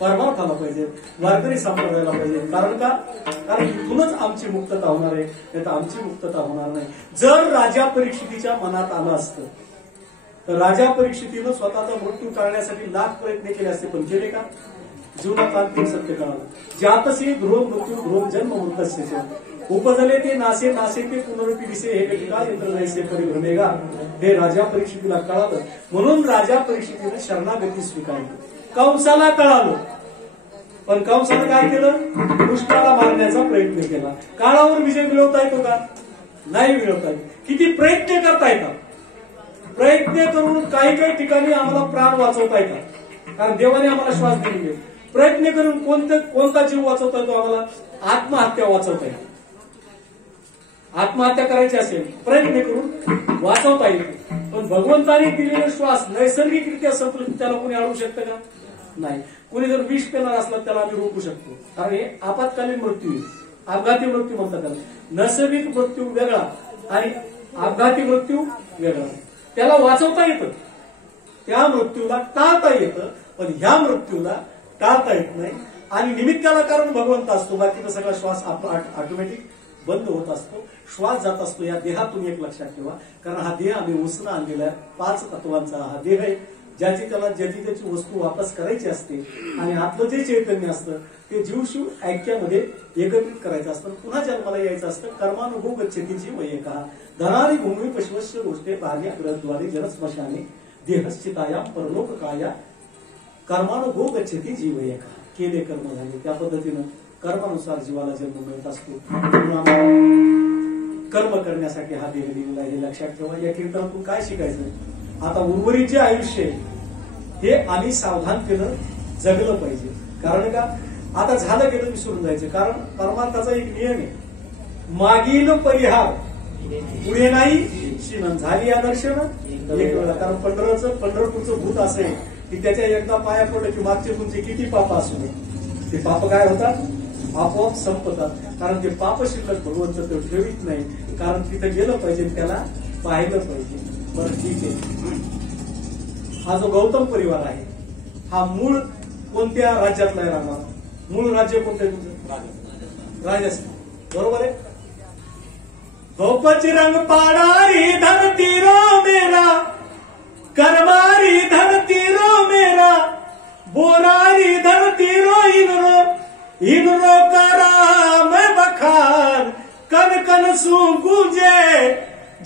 परमार्थाला पाहिजे वारकरी संप्रदायाला पाहिजे कारण का कारण इथूनच आमची मुक्तता होणार आहे नाही तर आमची मुक्तता होणार नाही जर राजा परीक्षितीच्या मनात आलं असतं तर राजा परीक्षितीनं स्वतःचा मृत्यू टाळण्यासाठी लाख प्रयत्न केले असते पण केले का जीवनात अंतिम सत्य कळालं ज्यातशी ध्रुव मृत्यू ध्रुव जन्म मृतस्य उपजले ते नासे नासे ते पुनरुपी दिसे हे घटिका यंत्र जैसे परिभ्रमेगा हे राजा परीक्षितीला कळालं म्हणून राजा परीक्षितीने शरणागती स्वीकारली कंसाला कळालं पण कंसानं काय केलं कृष्णाला मारण्याचा प्रयत्न केला काळावर विजय मिळवता येतो का नाही मिळवता येत किती प्रयत्न करता येतात प्रयत्न करून काही काही ठिकाणी आम्हाला प्राण वाचवता येतात कारण देवाने आम्हाला श्वास दिलेले प्रयत्न करून कोणता जीव वाचवता येतो आम्हाला आत्महत्या वाचवता येते आत्महत्या करायची असेल प्रयत्न करून वाचवता येते पण भगवंताने दिलेला श्वास नैसर्गिकरित्या संपलं त्याला कोणी अडवू शकतं का नाही कोणी जर विष पेणार असला त्याला आम्ही रोखू शकतो कारण हे आपत्कालीन मृत्यू अपघाती मृत्यू म्हणतात त्याला नैसर्गिक मृत्यू वेगळा आणि अपघाती मृत्यू वेगळा त्याला वाचवता येतं त्या मृत्यूला टाळता येतं पण ह्या मृत्यूला टाळता येत नाही आणि निमित्ताला कारण भगवंत असतो बाकीचा सगळा श्वास ऑटोमॅटिक बंद होत असतो श्वास जात असतो या देहातून एक लक्षात ठेवा कारण हा देह आम्ही उसणं आणलेला आहे 5 तत्वांचा हा देह आहे ज्याची त्याची वस्तू वापस करायची असते आणि आतलं जे चैतन्य असतं ते जीवशिव ऐक्यामध्ये एकत्रित करायचं असतं पुन्हा जन्माला यायचं असतं कर्मानुभव गच्छतीची वयका धनारी भूमी पशवश्य गोष्टे भाग्या ग्रहद्वारे जलस्मशाने देहश्चितायाम परलोक काया कर्मानुभव गच्छती जीवयका केले कर्म झाले त्या पद्धतीनं कर्मानुसार जीवाला जन्म मिळत असतो म्हणून आम्हाला कर्म करण्यासाठी हा देह दिलेला आहे हे लक्षात ठेवा या कीर्तनातून काय शिकायचं आता उर्वरित जे आयुष्य आहे हे आम्ही सावधानतेनं जगलं पाहिजे कारण का आता झालं गेलं विसरून जायचं कारण परमार्थाचा एक नियम आहे मागील परिहार पुढे नाही शिनन झाली या दर्शन एक वेळा कारण पंढरपूरचं भूत असेल की त्याच्या एकदा पाया पडलं की मागचे तुमचे किती पाप असू नये ते पाप काय होतात आपोआप संपतात कारण ते पाप शिल्लक भगवंत तो ठेवीत नाही कारण तिथं गेलं पाहिजे त्याला पाहिलं पाहिजे बरं ठीक आहे हा जो गौतम परिवार आहे हा मूळ कोणत्या राज्यातला आहे राहणार मूळ राज्य कोणतं आहे तुमचं राजस्थान बरोबर आहे धोपच रंग पाडारी धरती रो मेरा करमारी धरती रो मेरा बोरारी धरती रो इनरो करा मैं बखान कन कन सू गूंजे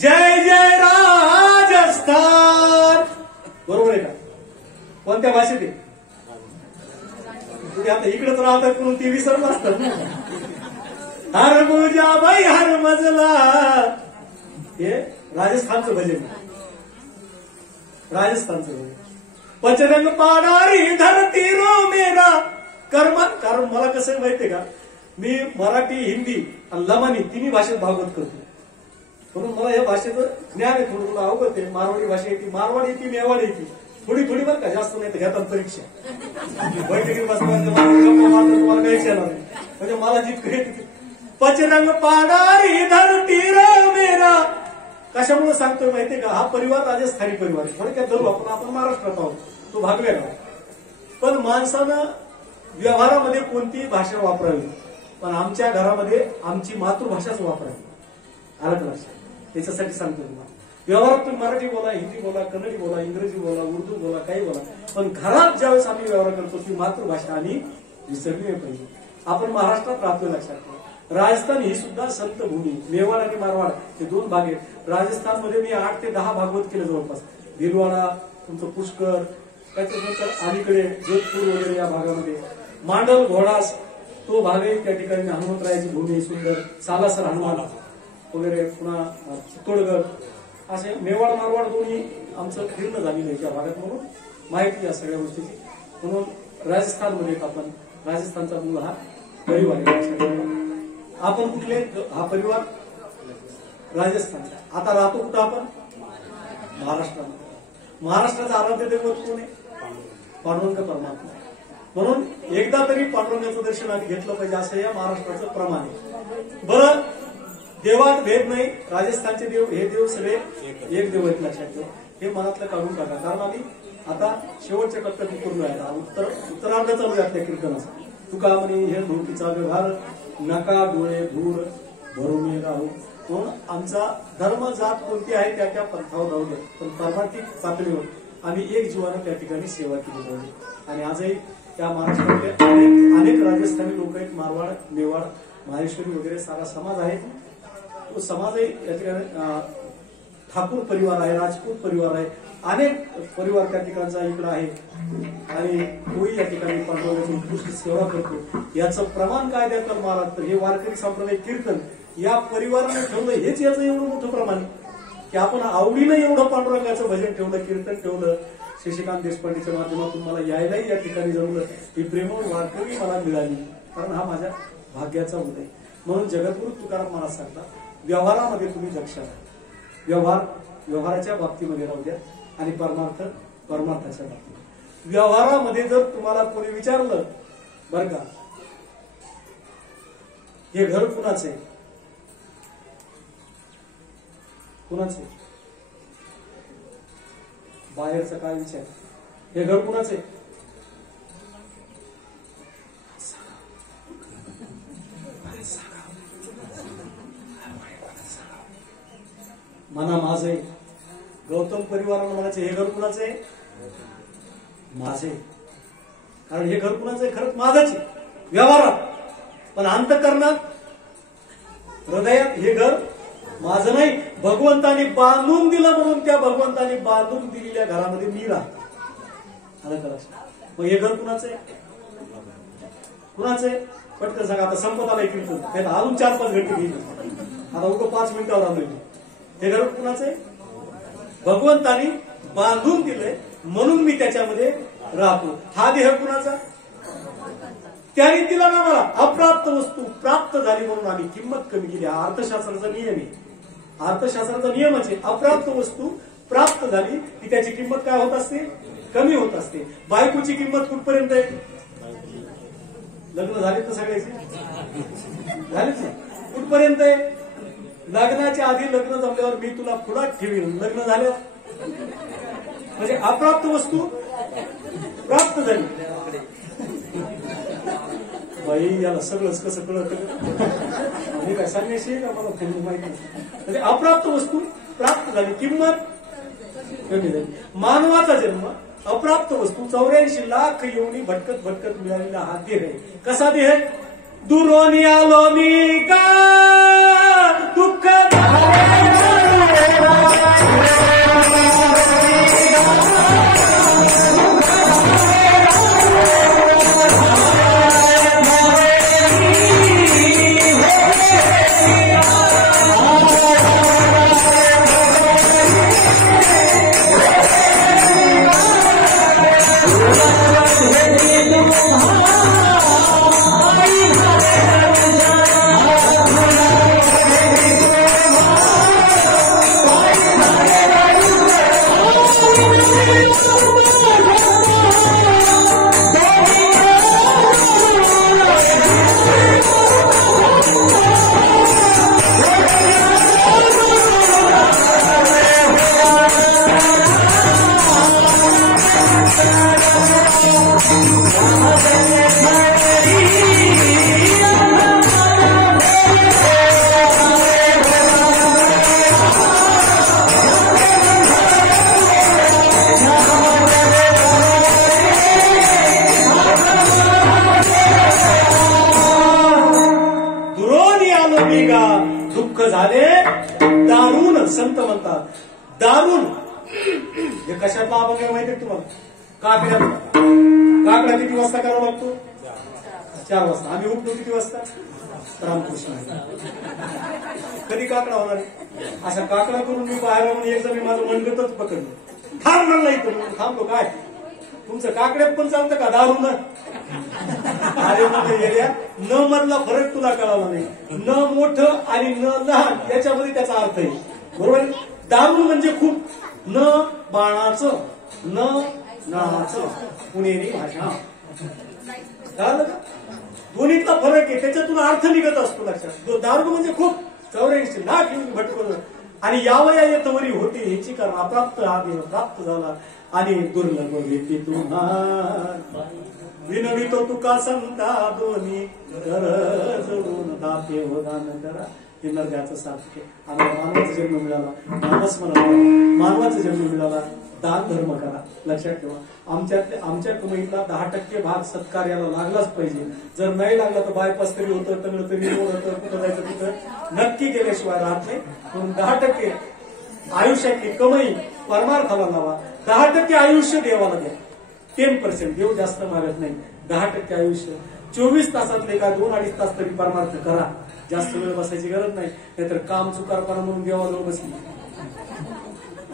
जय जय राजस्थान बरोबर आहे का कोणत्या भाषेत आहे तुम्ही आता इकडेच राहतात म्हणून ते विसरलं असतं हर मुजा बाई हर मजला हे राजस्थानचं भजन राजस्थानचं भजन पचरंग पाडारी धरती रो मेरा कर्म कारण मला कसं माहितीये का मी मराठी हिंदी आणि लमानी तिन्ही भाषेत भागवत करतो म्हणून मला या भाषेचं ज्ञान आहे थोडं अवगत आहे मारवाडी भाषा येते मारवाडी येते मेवाडी येते थोडी थोडी बरं का जास्त नाही तर घेतात परीक्षा बैठकीत बसणार तुम्हाला काहीच येणार नाही म्हणजे मला जितकं येते पचरंग पाडारी धरती रो मेरा कशामुळे सांगतोय माहितीये का हा परिवार राजस्थानी परिवार आहे थोडक्यात धरू आपण महाराष्ट्रात आहोत तो भाग वेगळा पण माणसानं व्यवहारामध्ये कोणतीही भाषा वापरावी पण आमच्या घरामध्ये आमची मातृभाषाच वापरावी आलं का लक्षात त्याच्यासाठी सांगतो तुम्हाला व्यवहारात तुम्ही मराठी बोला हिंदी बोला कन्नडी बोला इंग्रजी बोला उर्दू बोला काही बोला पण घरात ज्यावेळेस आम्ही व्यवहार करतो ती मातृभाषा आम्ही विसरली नाही पाहिजे आपण महाराष्ट्रात राहतोय लक्षात ठेवा राजस्थान ही सुद्धा संत भूमी मेवाड आणि मारवाड हे 2 भाग आहेत राजस्थानमध्ये मी 8 ते 10 भागवत केले जवळपास भीलवाडा तुमचं पुष्कर, त्याच्यानंतर अलीकडे जोधपूर वगैरे या भागामध्ये मांडव घोडास तो भागही त्या ठिकाणी हनुमंतरायाची भूमी सुंदर, सालासर हनुमान वगैरे, पुन्हा चित्तोडगड, असे मेवाड मारवाड दोन्ही आमचं फिरणं झालेलं आहे त्या भागात, म्हणून माहिती या सगळ्या गोष्टीची. म्हणून राजस्थानमध्ये आपण, राजस्थानचा मूळ हा परिवार आहे. आपण कुठले? हा परिवार राजस्थानचा. आता राहतो कुठं आपण? महाराष्ट्रामध्ये. महाराष्ट्राचं आराध्य दैवत कोण आहे? पांडुरंग परमात्मा. म्हणून एकदा तरी पांडुरंगाचं दर्शन आम्ही घेतलं पाहिजे असं या महाराष्ट्राचं प्रमाण आहे. बरं, देवात भेद नाही. राजस्थानचे देव हे देव सगळे एक देव आहेत, लक्षात ठेवा. हे मनातलं काढून टाका, कारण आम्ही आता शेवटच्या टप्प्यात उतरलो आहे. उत्तरार्ध चालू आहे आपल्या कीर्तनाचा. तुका म्हणे हे भोवतीचा व्यवहार, नका डोळे धूर भरून राहू. म्हणून आमचा धर्म जात कोणती आहे त्या त्या पंथावर राहू दे, पण परमार्थिक पातळीवर आम्ही एक जीवानं त्या ठिकाणी सेवा केली पाहिजे. आणि आजही त्या महाराष्ट्रातले अनेक राजस्थानी लोक आहेत, मारवाड, मेवाड, माहेश्वरी वगैरे सारा समाज आहे. तो समाजही या ठिकाणी ठाकूर परिवार आहे, राजपूत परिवार आहे, अनेक परिवार त्या ठिकाणचा इकडं आहे. आणि तोही या ठिकाणी पांडुरंगाची उत्कृष्ट सेवा करतो. याचं प्रमाण काय द्या तर महाराज, तर हे वारकरी सांप्रदायिक कीर्तन या परिवाराने ठेवलं, हेच याचं एवढं मोठं प्रमाण की आपण आवडीनं एवढं पांडुरंगाचं भजन ठेवलं, कीर्तन ठेवलं. शशिकांत देशपांडेच्या माध्यमातून मला यायलाही या ठिकाणी जमलं. ही प्रेमळ वारकरी मला मिळाली, कारण हा माझ्या भाग्याचा उदय. म्हणून जगद्गुरु तुकाराम महाराज सांगतात, व्यवहारामध्ये तुम्ही दक्ष राहा. व्यवहाराच्या बाबतीमध्ये राहू द्या आणि परमार्थाच्या बाबतीत. व्यवहारामध्ये जर तुम्हाला कोणी विचारलं, बरं का, हे घर कुणाचं आहे? कुणाचं आहे? बाहेरचं काय विचार? हे घर कुणाचं आहे? म्हणा माझं आहे. गौतम परिवाराला म्हणायचं हे घर कुणाचं आहे? माझे. कारण हे घर कुणाचं आहे? खरंच माझंच आहे व्यवहारात, पण अंतःकरणात, हृदयात हे घर माझं नाही, भगवंताने बांधून दिलं, म्हणून त्या भगवंताने बांधून दिलेल्या घरामध्ये मी राहतो. आलं का लक्षात? मग हे घर कुणाचं आहे? कुणाचं आहे? पटकन सांगा. आता संपत आलाय कीर्तन, त्याला अजून 4-5 घंटे घेईल. आता उगं 5 मिनिटावर आलोय. हे घर कुणाचं आहे? भगवंताने बांधून दिलंय, म्हणून मी त्याच्यामध्ये राहतो. हा देह कुणाचा? त्याने दिला ना मला. अप्राप्त वस्तू प्राप्त झाली म्हणून आम्ही किंमत कमी केली. हा अर्थशास्त्राचा नियम आहे. अर्थशास्त्राचा नियमच आहे. अप्राप्त वस्तू प्राप्त झाली की त्याची किंमत काय होत असते? कमी होत असते. बायकोची किंमत कुठपर्यंत आहे? लग्न झाले तर सगळ्याचे झालेच नाही. कुठपर्यंत आहे? लग्नाच्या आधी लग्न जमल्यावर मी तुला पुढात ठेवीन, लग्न झाल्यावर म्हणजे अप्राप्त वस्तू प्राप्त झाली. बाई, याला सगळंच कसं कळत? मी काय सांगायची का मला पूर्ण माहिती? म्हणजे अप्राप्त वस्तू प्राप्त झाली, किंमत कमी झाली. मानवाचा जन्म अप्राप्त वस्तू 84 लाख योनी भटकत भटकत मिळालेला हा देह आहे. कसा देह? दुरोनी आलो मी का दुःख दुःख झाले दारुण. संत म्हणतात दारुण. हे कशातला वगैरे माहिती आहे तुम्हाला? काकडा किती वाजता करावा लागतो? 4 वाजता. आम्ही उठलो किती वाजता? रामकृष्ण. कधी काकडा होणार आहे? असा काकडा करून मी बाहेर म्हणून एकदा मी माझं मनगतच पकडलं. थांब म्हणला इथं म्हणून थांबलो. काय तुमचं काकड्यात पण चालतं का दारू न? अरे मध्ये गेल्या न मधला फरक तुला कळाला नाही. न मोठं आणि न लहान याच्यामध्ये त्याचा अर्थ आहे. बरोबर. दारू म्हणजे खूप, न बाणाचं, न नाचं, पुणेरी भाषा. कळालं का? दोन्हीतला फरक आहे, त्याच्यातून अर्थ निघत असतो लक्षात. दारू म्हणजे खूप 84 लाख भटकवलं आणि यावया येतवरी होते ह्याची कारण अप्राप्त हा देव प्राप्त झाला आणि दुर्लभ येते तुम्हा विनवितो तुका संता दोन्ही कर जोडून दाते हो दान करा. हे नरगाचं सार्थक आहे. आम्हाला मानवाचा जन्म मिळाला, मानवाचा जन्म मिळाला, दान धर्म करा. लक्षात ठेवा, आमच्या कमाईतला 10% भाग सत्कार्याला लागलाच पाहिजे. जर नाही लागला तर बायपास तरी होतं, तंगड तरी होतं, कुठं जायचं तिथं नक्की केल्याशिवाय राहत नाही. म्हणून 10% आयुष्यातली कमाई परमार्थाला लावा. 10% आयुष्य देवाला द्या. 10% देव जास्त मागत नाही. 10% आयुष्य 24 तासातले का 2-2.5 तास तरी परमार्थ करा. जास्त वेळ बसायची गरज नाही. नाहीतर काम चुकारपणा म्हणून देवाजवळ बसली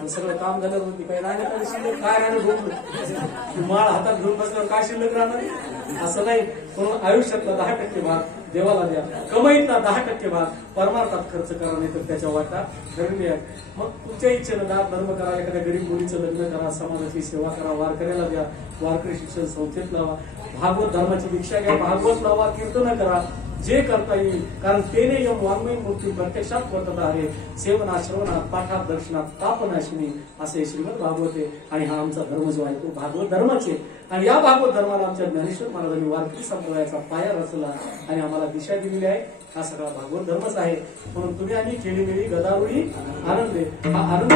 सगळं काम झालं होती काही राहण्यात शिल्लक काय राहणं ढोकलं माळ हातात घेऊन बसल्यावर काय शिल्लक राहणार असं नाही. म्हणून आयुष्यातला 10% भाग देवाला द्या. कमाईतला 10% भाग परमार्थात खर्च करा, नाही तर त्याच्या वाटा धरली आहे. मग तुमच्या इच्छेनं दान धर्म करा, एखाद्या गरीब मुलीचं लग्न करा, समाजाची सेवा करा, वारकऱ्याला द्या, वारकरी शिक्षण संस्थेत लावा, भागवत धर्माची दीक्षा घ्या, भागवत लावा, कीर्तन करा, जे करता येईल. कारण तेने यम वाङ्मय मूर्ती प्रत्यक्षात वर्तत आहे. सेवनात, श्रवणात, पाठात, दर्शनात तापनाशिनी असे श्रीमद भागवते. आणि हा आमचा धर्म जो आहे तो भागवत धर्माचे. आणि या भागवत धर्माला आमच्या ज्ञानेश्वर महाराजांनी वारकरी संप्रदायाचा पाया रचला आणि आम्हाला दिशा दिलेली आहे. हा सगळा भागवत धर्मच आहे. म्हणून तुम्ही आम्ही खेळीमेळी गदारोळी आनंद हा आनंद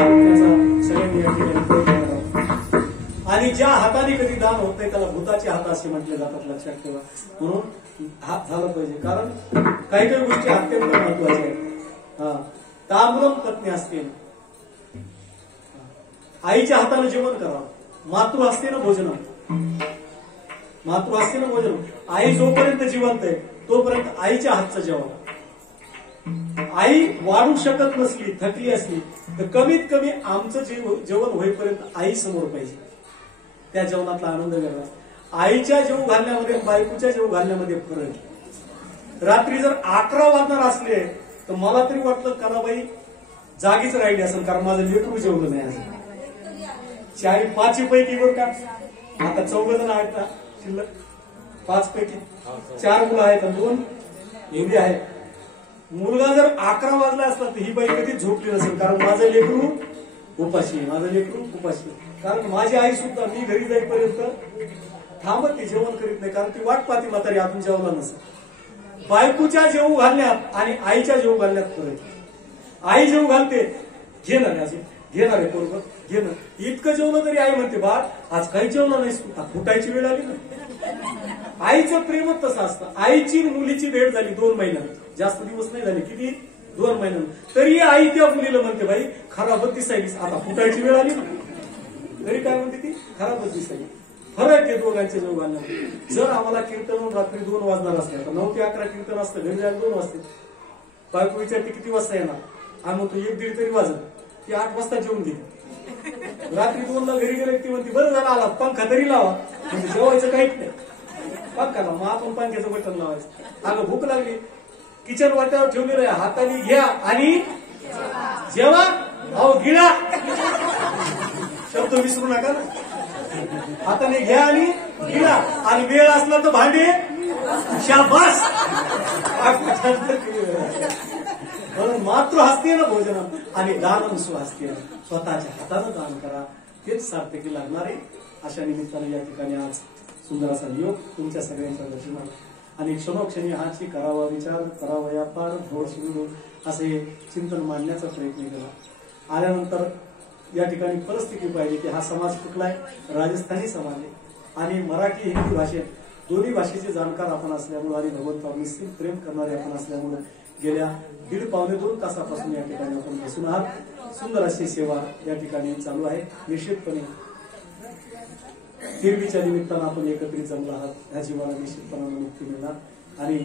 सगळ्यांनी या ठिकाणी प्रयत्न करावा. आणि ज्या हाताने कधी दान होत नाही त्याला भूताचे हात असे म्हटले जातात. लक्षात ठेवा. म्हणून हात झाला पाहिजे. कारण काही काही गोष्टी अत्यंत महत्वाच्या आहेत. ताम्रम पत्नी असते, आईच्या हाताने जेवण करावं. मातृ असते ना भोजन, मातृ असते ना भोजन. आई जोपर्यंत जिवंत आहे तोपर्यंत आईच्या हातचं जेवण. आई वाढू शकत नसली, थकली असली तर कमीत कमी आमचं जेवण होईपर्यंत आई समोर पाहिजे. त्या जेवणातला आनंद वेगळा. आईच्या जेव घालण्यामध्ये बायकोच्या जेव घालण्यामध्ये फरक. रात्री जर 11 वाजणार असले तर मला तरी वाटतं कलाबाई जागीच राहिली असेल, कारण माझं लेकरू जेवलं नाही असं. 4-5 पैकी बरं का, आता 14 जण आहेत ना शिल्लक. 5 पैकी 4 मुलं आहेत आणि 2 मुली आहेत. मुलगा जर 11 वाजला असला तर ही बाई कधीच झोपली नसेल, कारण माझं लेकरू उपाशी, माझं लेकरू उपाशी. कारण माझी आई सुद्धा मी घरी जाईपर्यंत थांबत ती जेवण करीत नाही, कारण ती वाट पाहती म्हातारी अजून जेवला नसेल. बायकोच्या जेवू घालण्यात आणि आईच्या जेवू घालण्यात फरक. आई जेवू घालते, घेणार आहे अजून, घेणार आहे बरोबर घेणं. इतकं जेवलं तरी आई म्हणते बा आज काही जेवलं नाही, फुटायची वेळ आली ना. आईचं प्रेमच तसं असतं. आईची मुलीची भेट झाली 2 महिन्यात, जास्त दिवस नाही झाले, किती 2 महिन्यात. तरी आई त्या मुलीला म्हणते बाई खराबच दिसायलीस, आता फुटायची वेळ आली ना. तरी काय म्हणते ती खराबच दिसायली. फरक आहे दोघांच्या जेवू घालण्यामध्ये. जर आम्हाला कीर्तन रात्री 2 वाजणार असले तर 9 ते 11 कीर्तन असतं, घरी जायला 2 वाजते. बायको विचारते किती वाजता येणार, आम्ही म्हणतो 1-1:30 तरी वाजत. ती 8 वाजता जेवून घेते. रात्री 2ला घरी गेले ती म्हणते बरं झालं आला, पंखा तरी लावा. म्हणजे जेवायचं काहीच नाही, पंखा लावा. मग आपण पंख्याचं बटन लावायचं. अगं भूक लागली, किचन वाट्यावर ठेवलेलं आहे, हाताने घ्या आणि जेवा. अहो गिळा शब्द विसरू नका ना. हाताने घ्या आणि गिळा. आणि वेळ असला तर भांडे शाबास. म्हणून मातृ हस्ते ना भोजन आणि दानम सुहस्ते. स्वतःच्या हातानं दान करा, तेच सार्थकी लागणार आहे. अशा निमित्ताने या ठिकाणी आज सुंदर असा योग तुमच्या सगळ्यांच्या दर्शनाला आणि क्षणोक्षणी हाची करावा विचार करावा व्यापार घोड शिवू असे चिंतन मांडण्याचा प्रयत्न केला. आल्यानंतर या ठिकाणी परिस्थिती पाहिली की हा समाज कुठलाय, राजस्थानी समाज आहे आणि मराठी हिंदी भाषेत दोन्ही भाषेचे जाणकार आपण असल्यामुळे आणि भगवंतावर निश्चित प्रेम करणारे आपण असल्यामुळे गेल्या 1.5-2 तासापासून या ठिकाणी आपण बसून आहात. सुंदर अशी सेवा या ठिकाणी चालू आहे. निश्चितपणे हिरवीच्या निमित्तानं आपण एकत्रित जमला आहात. ह्या जीवाला निश्चितपणाने मुक्ती मिळणार आणि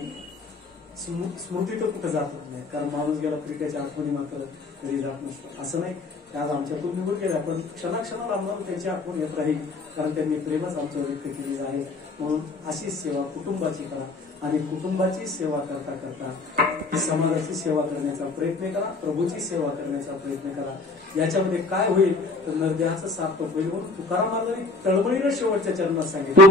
स्मृती तर कुठं जातच नाही, कारण माणूस गेला तरी त्याच्या आठवणी मात्र कधी जात नसतो. असं नाही आज आमच्यातून निघून गेल्या, पण क्षणाक्षणाला आम्हाला त्यांची आठवण येत राहील, कारण त्यांनी प्रेमच आमच्यावर व्यक्त केलेलं आहे. म्हणून अशीच सेवा कुटुंबाची करा आणि कुटुंबाची सेवा करता करता समाजाची सेवा करण्याचा प्रयत्न करा, प्रभूची सेवा करण्याचा प्रयत्न करा. याच्यामध्ये काय होईल तर नरदेहाचं सार्थक होईल. म्हणून तुकाराम महाराजांनी तळमळीनं शेवटच्या चरणात सांगितलं,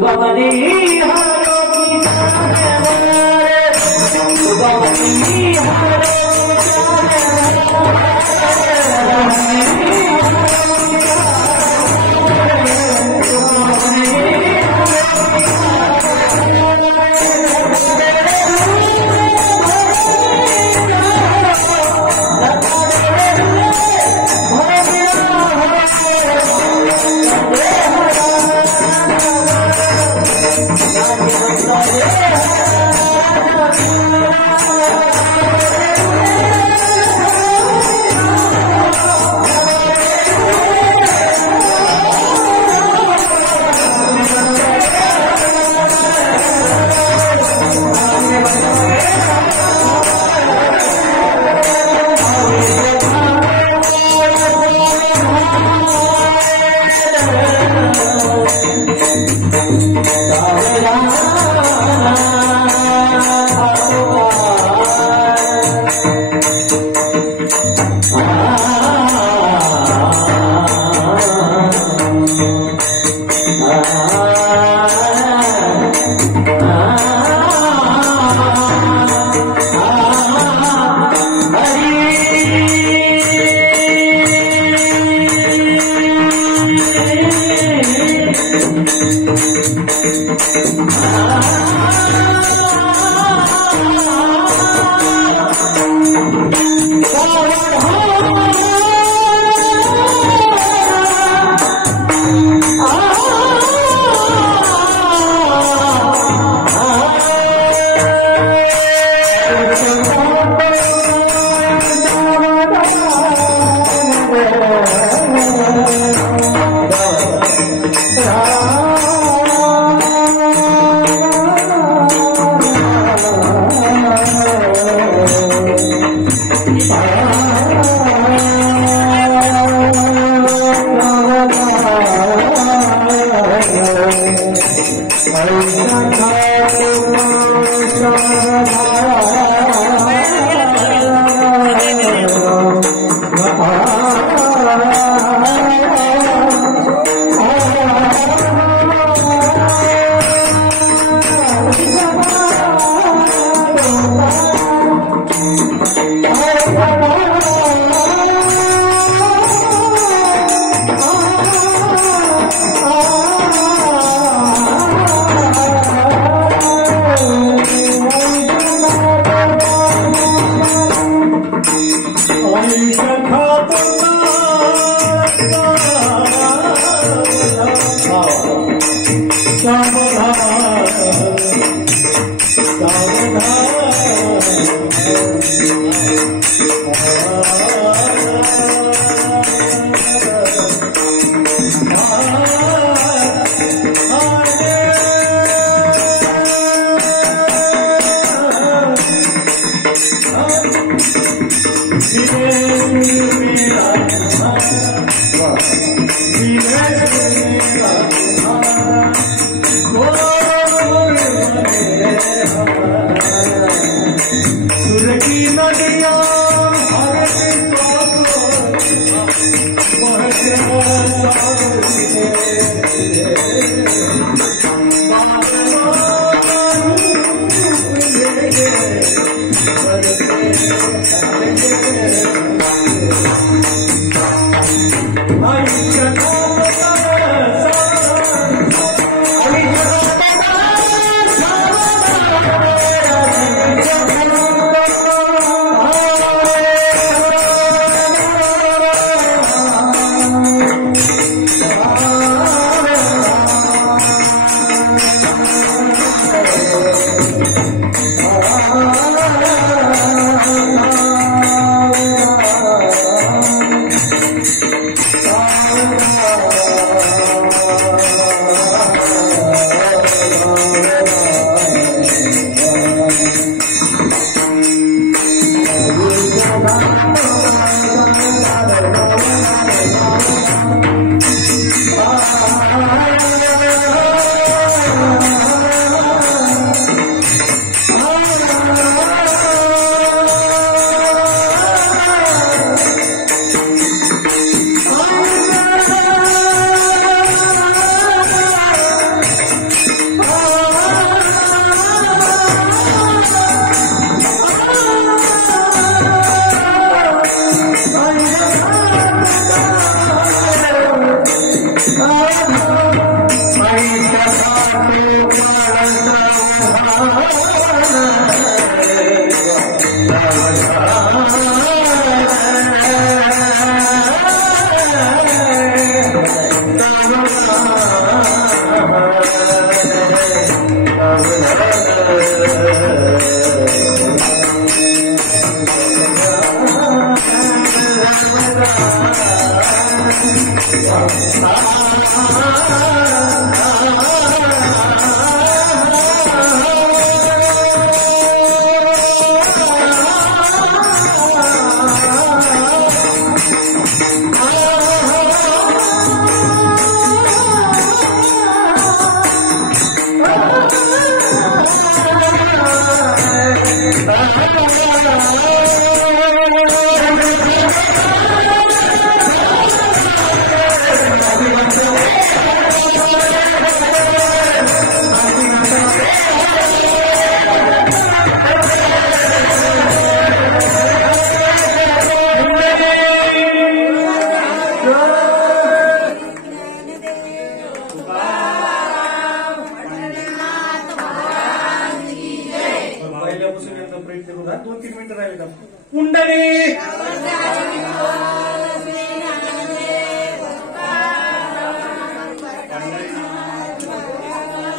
पहिल्यापासून एकदा प्रयत्न करू. 2-3 मिनिटं राहिले का? पुंडरी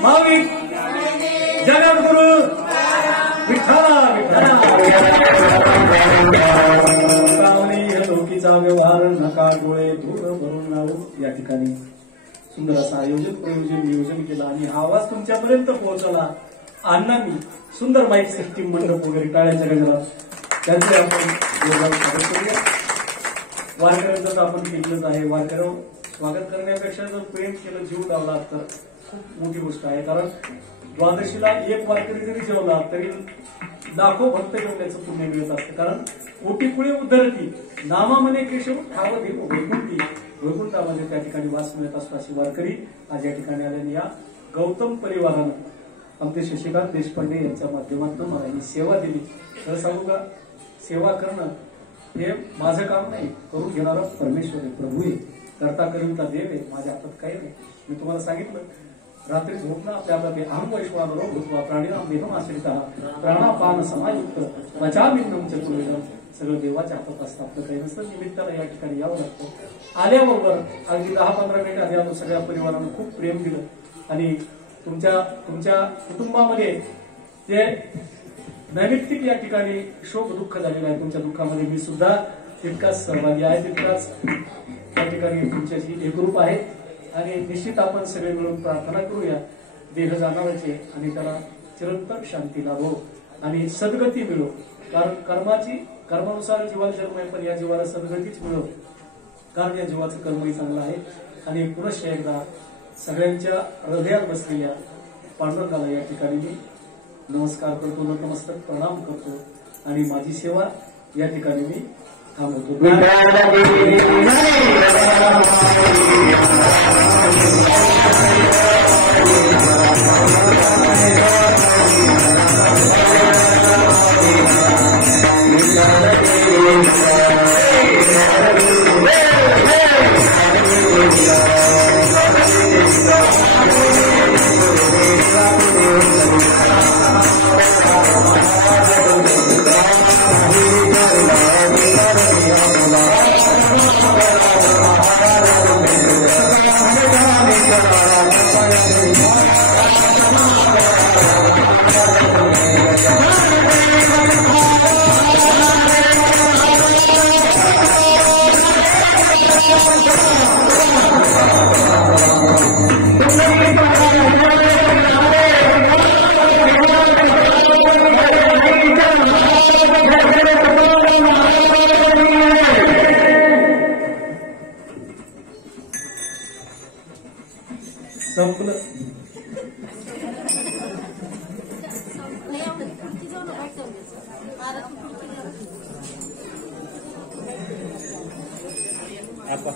माऊली जगद्गुरु विठ्ठला लोकीचा व्यवहार नका डोळे दूर भरून लावू. या ठिकाणी सुंदर असं आयोजन नियोजन केलं आणि हा आवाज तुमच्यापर्यंत पोहोचवला. अण्णांनी सुंदर माईक सिस्टीम मंडप वगैरे टाळ्याच्या गजरात त्यांचे आपण स्वागत करूया. वारकऱ्यांचं आपण केलंच आहे. वारकऱ्या स्वागत करण्यापेक्षा जर प्रेम केलं, जीव लावला तर खूप मोठी गोष्ट आहे. कारण द्वादशीला एक वारकरी जरी जेवला तरी लाखो भक्त जेवण्याचं पुण्य मिळत असतं. कारण कोटीपुळे उद्धरती नामामने केशव ठाव देव वैकुंठी, वैकुंठामध्ये त्या ठिकाणी वास मिळत असतो. अशी वारकरी आज या ठिकाणी आल्याने या गौतम परिवारानं आमचे शशिकांत देशपांडे यांच्या माध्यमातून मला ही सेवा दिली. तर सांगू का, सेवा करणं हे माझं काम नाही, करून घेणारा परमेश्वर आहे, प्रभू आहे, करता करीता देव आहे. माझ्या हातात काही नाही. मी तुम्हाला सांगितलं रात्री झोपणं आपल्या अहम वैश्वानरो भूत्वा प्राणीनाम देहम आश्रिता प्राणापान समायुक्त वचामिन्नम चतुर्वेदम. सगळं देवाच्या हातात असतं, आपलं काही नसतं. निमित्ताला या ठिकाणी यावं लागतं. आल्याबरोबर अगदी 10-15 मिनिट आधी आलो. सगळ्या परिवारानं खूप प्रेम दिलं आणि तुमच्या कुटुंबामध्ये जे नैमित्तिक या ठिकाणी शोक दुःख झालेलं आहे, तुमच्या दुःखामध्ये मी सुद्धा तितकाच सहभागी आहे, तितकाच त्या ठिकाणी तुमच्याशी एकरूप आहे. आणि निश्चित आपण सगळे मिळून प्रार्थना करूया. देह जाणारच आहे आणि त्याला चिरंतन शांती लाभो आणि सद्गती मिळो. कारण कर्मानुसार जीवाला जन्म आहे, पण या जीवाला सद्गतीच मिळो. कारण या जीवाचं कर्मही चांगलं आहे. आणि पुनश्च एकदा सगळ्यांच्या हृदयात बसलेल्या पांडुरंगाला या ठिकाणी मी नमस्कार करतो, नतमस्तक प्रणाम करतो आणि माझी सेवा या ठिकाणी मी थांबवतो. संपलं. apa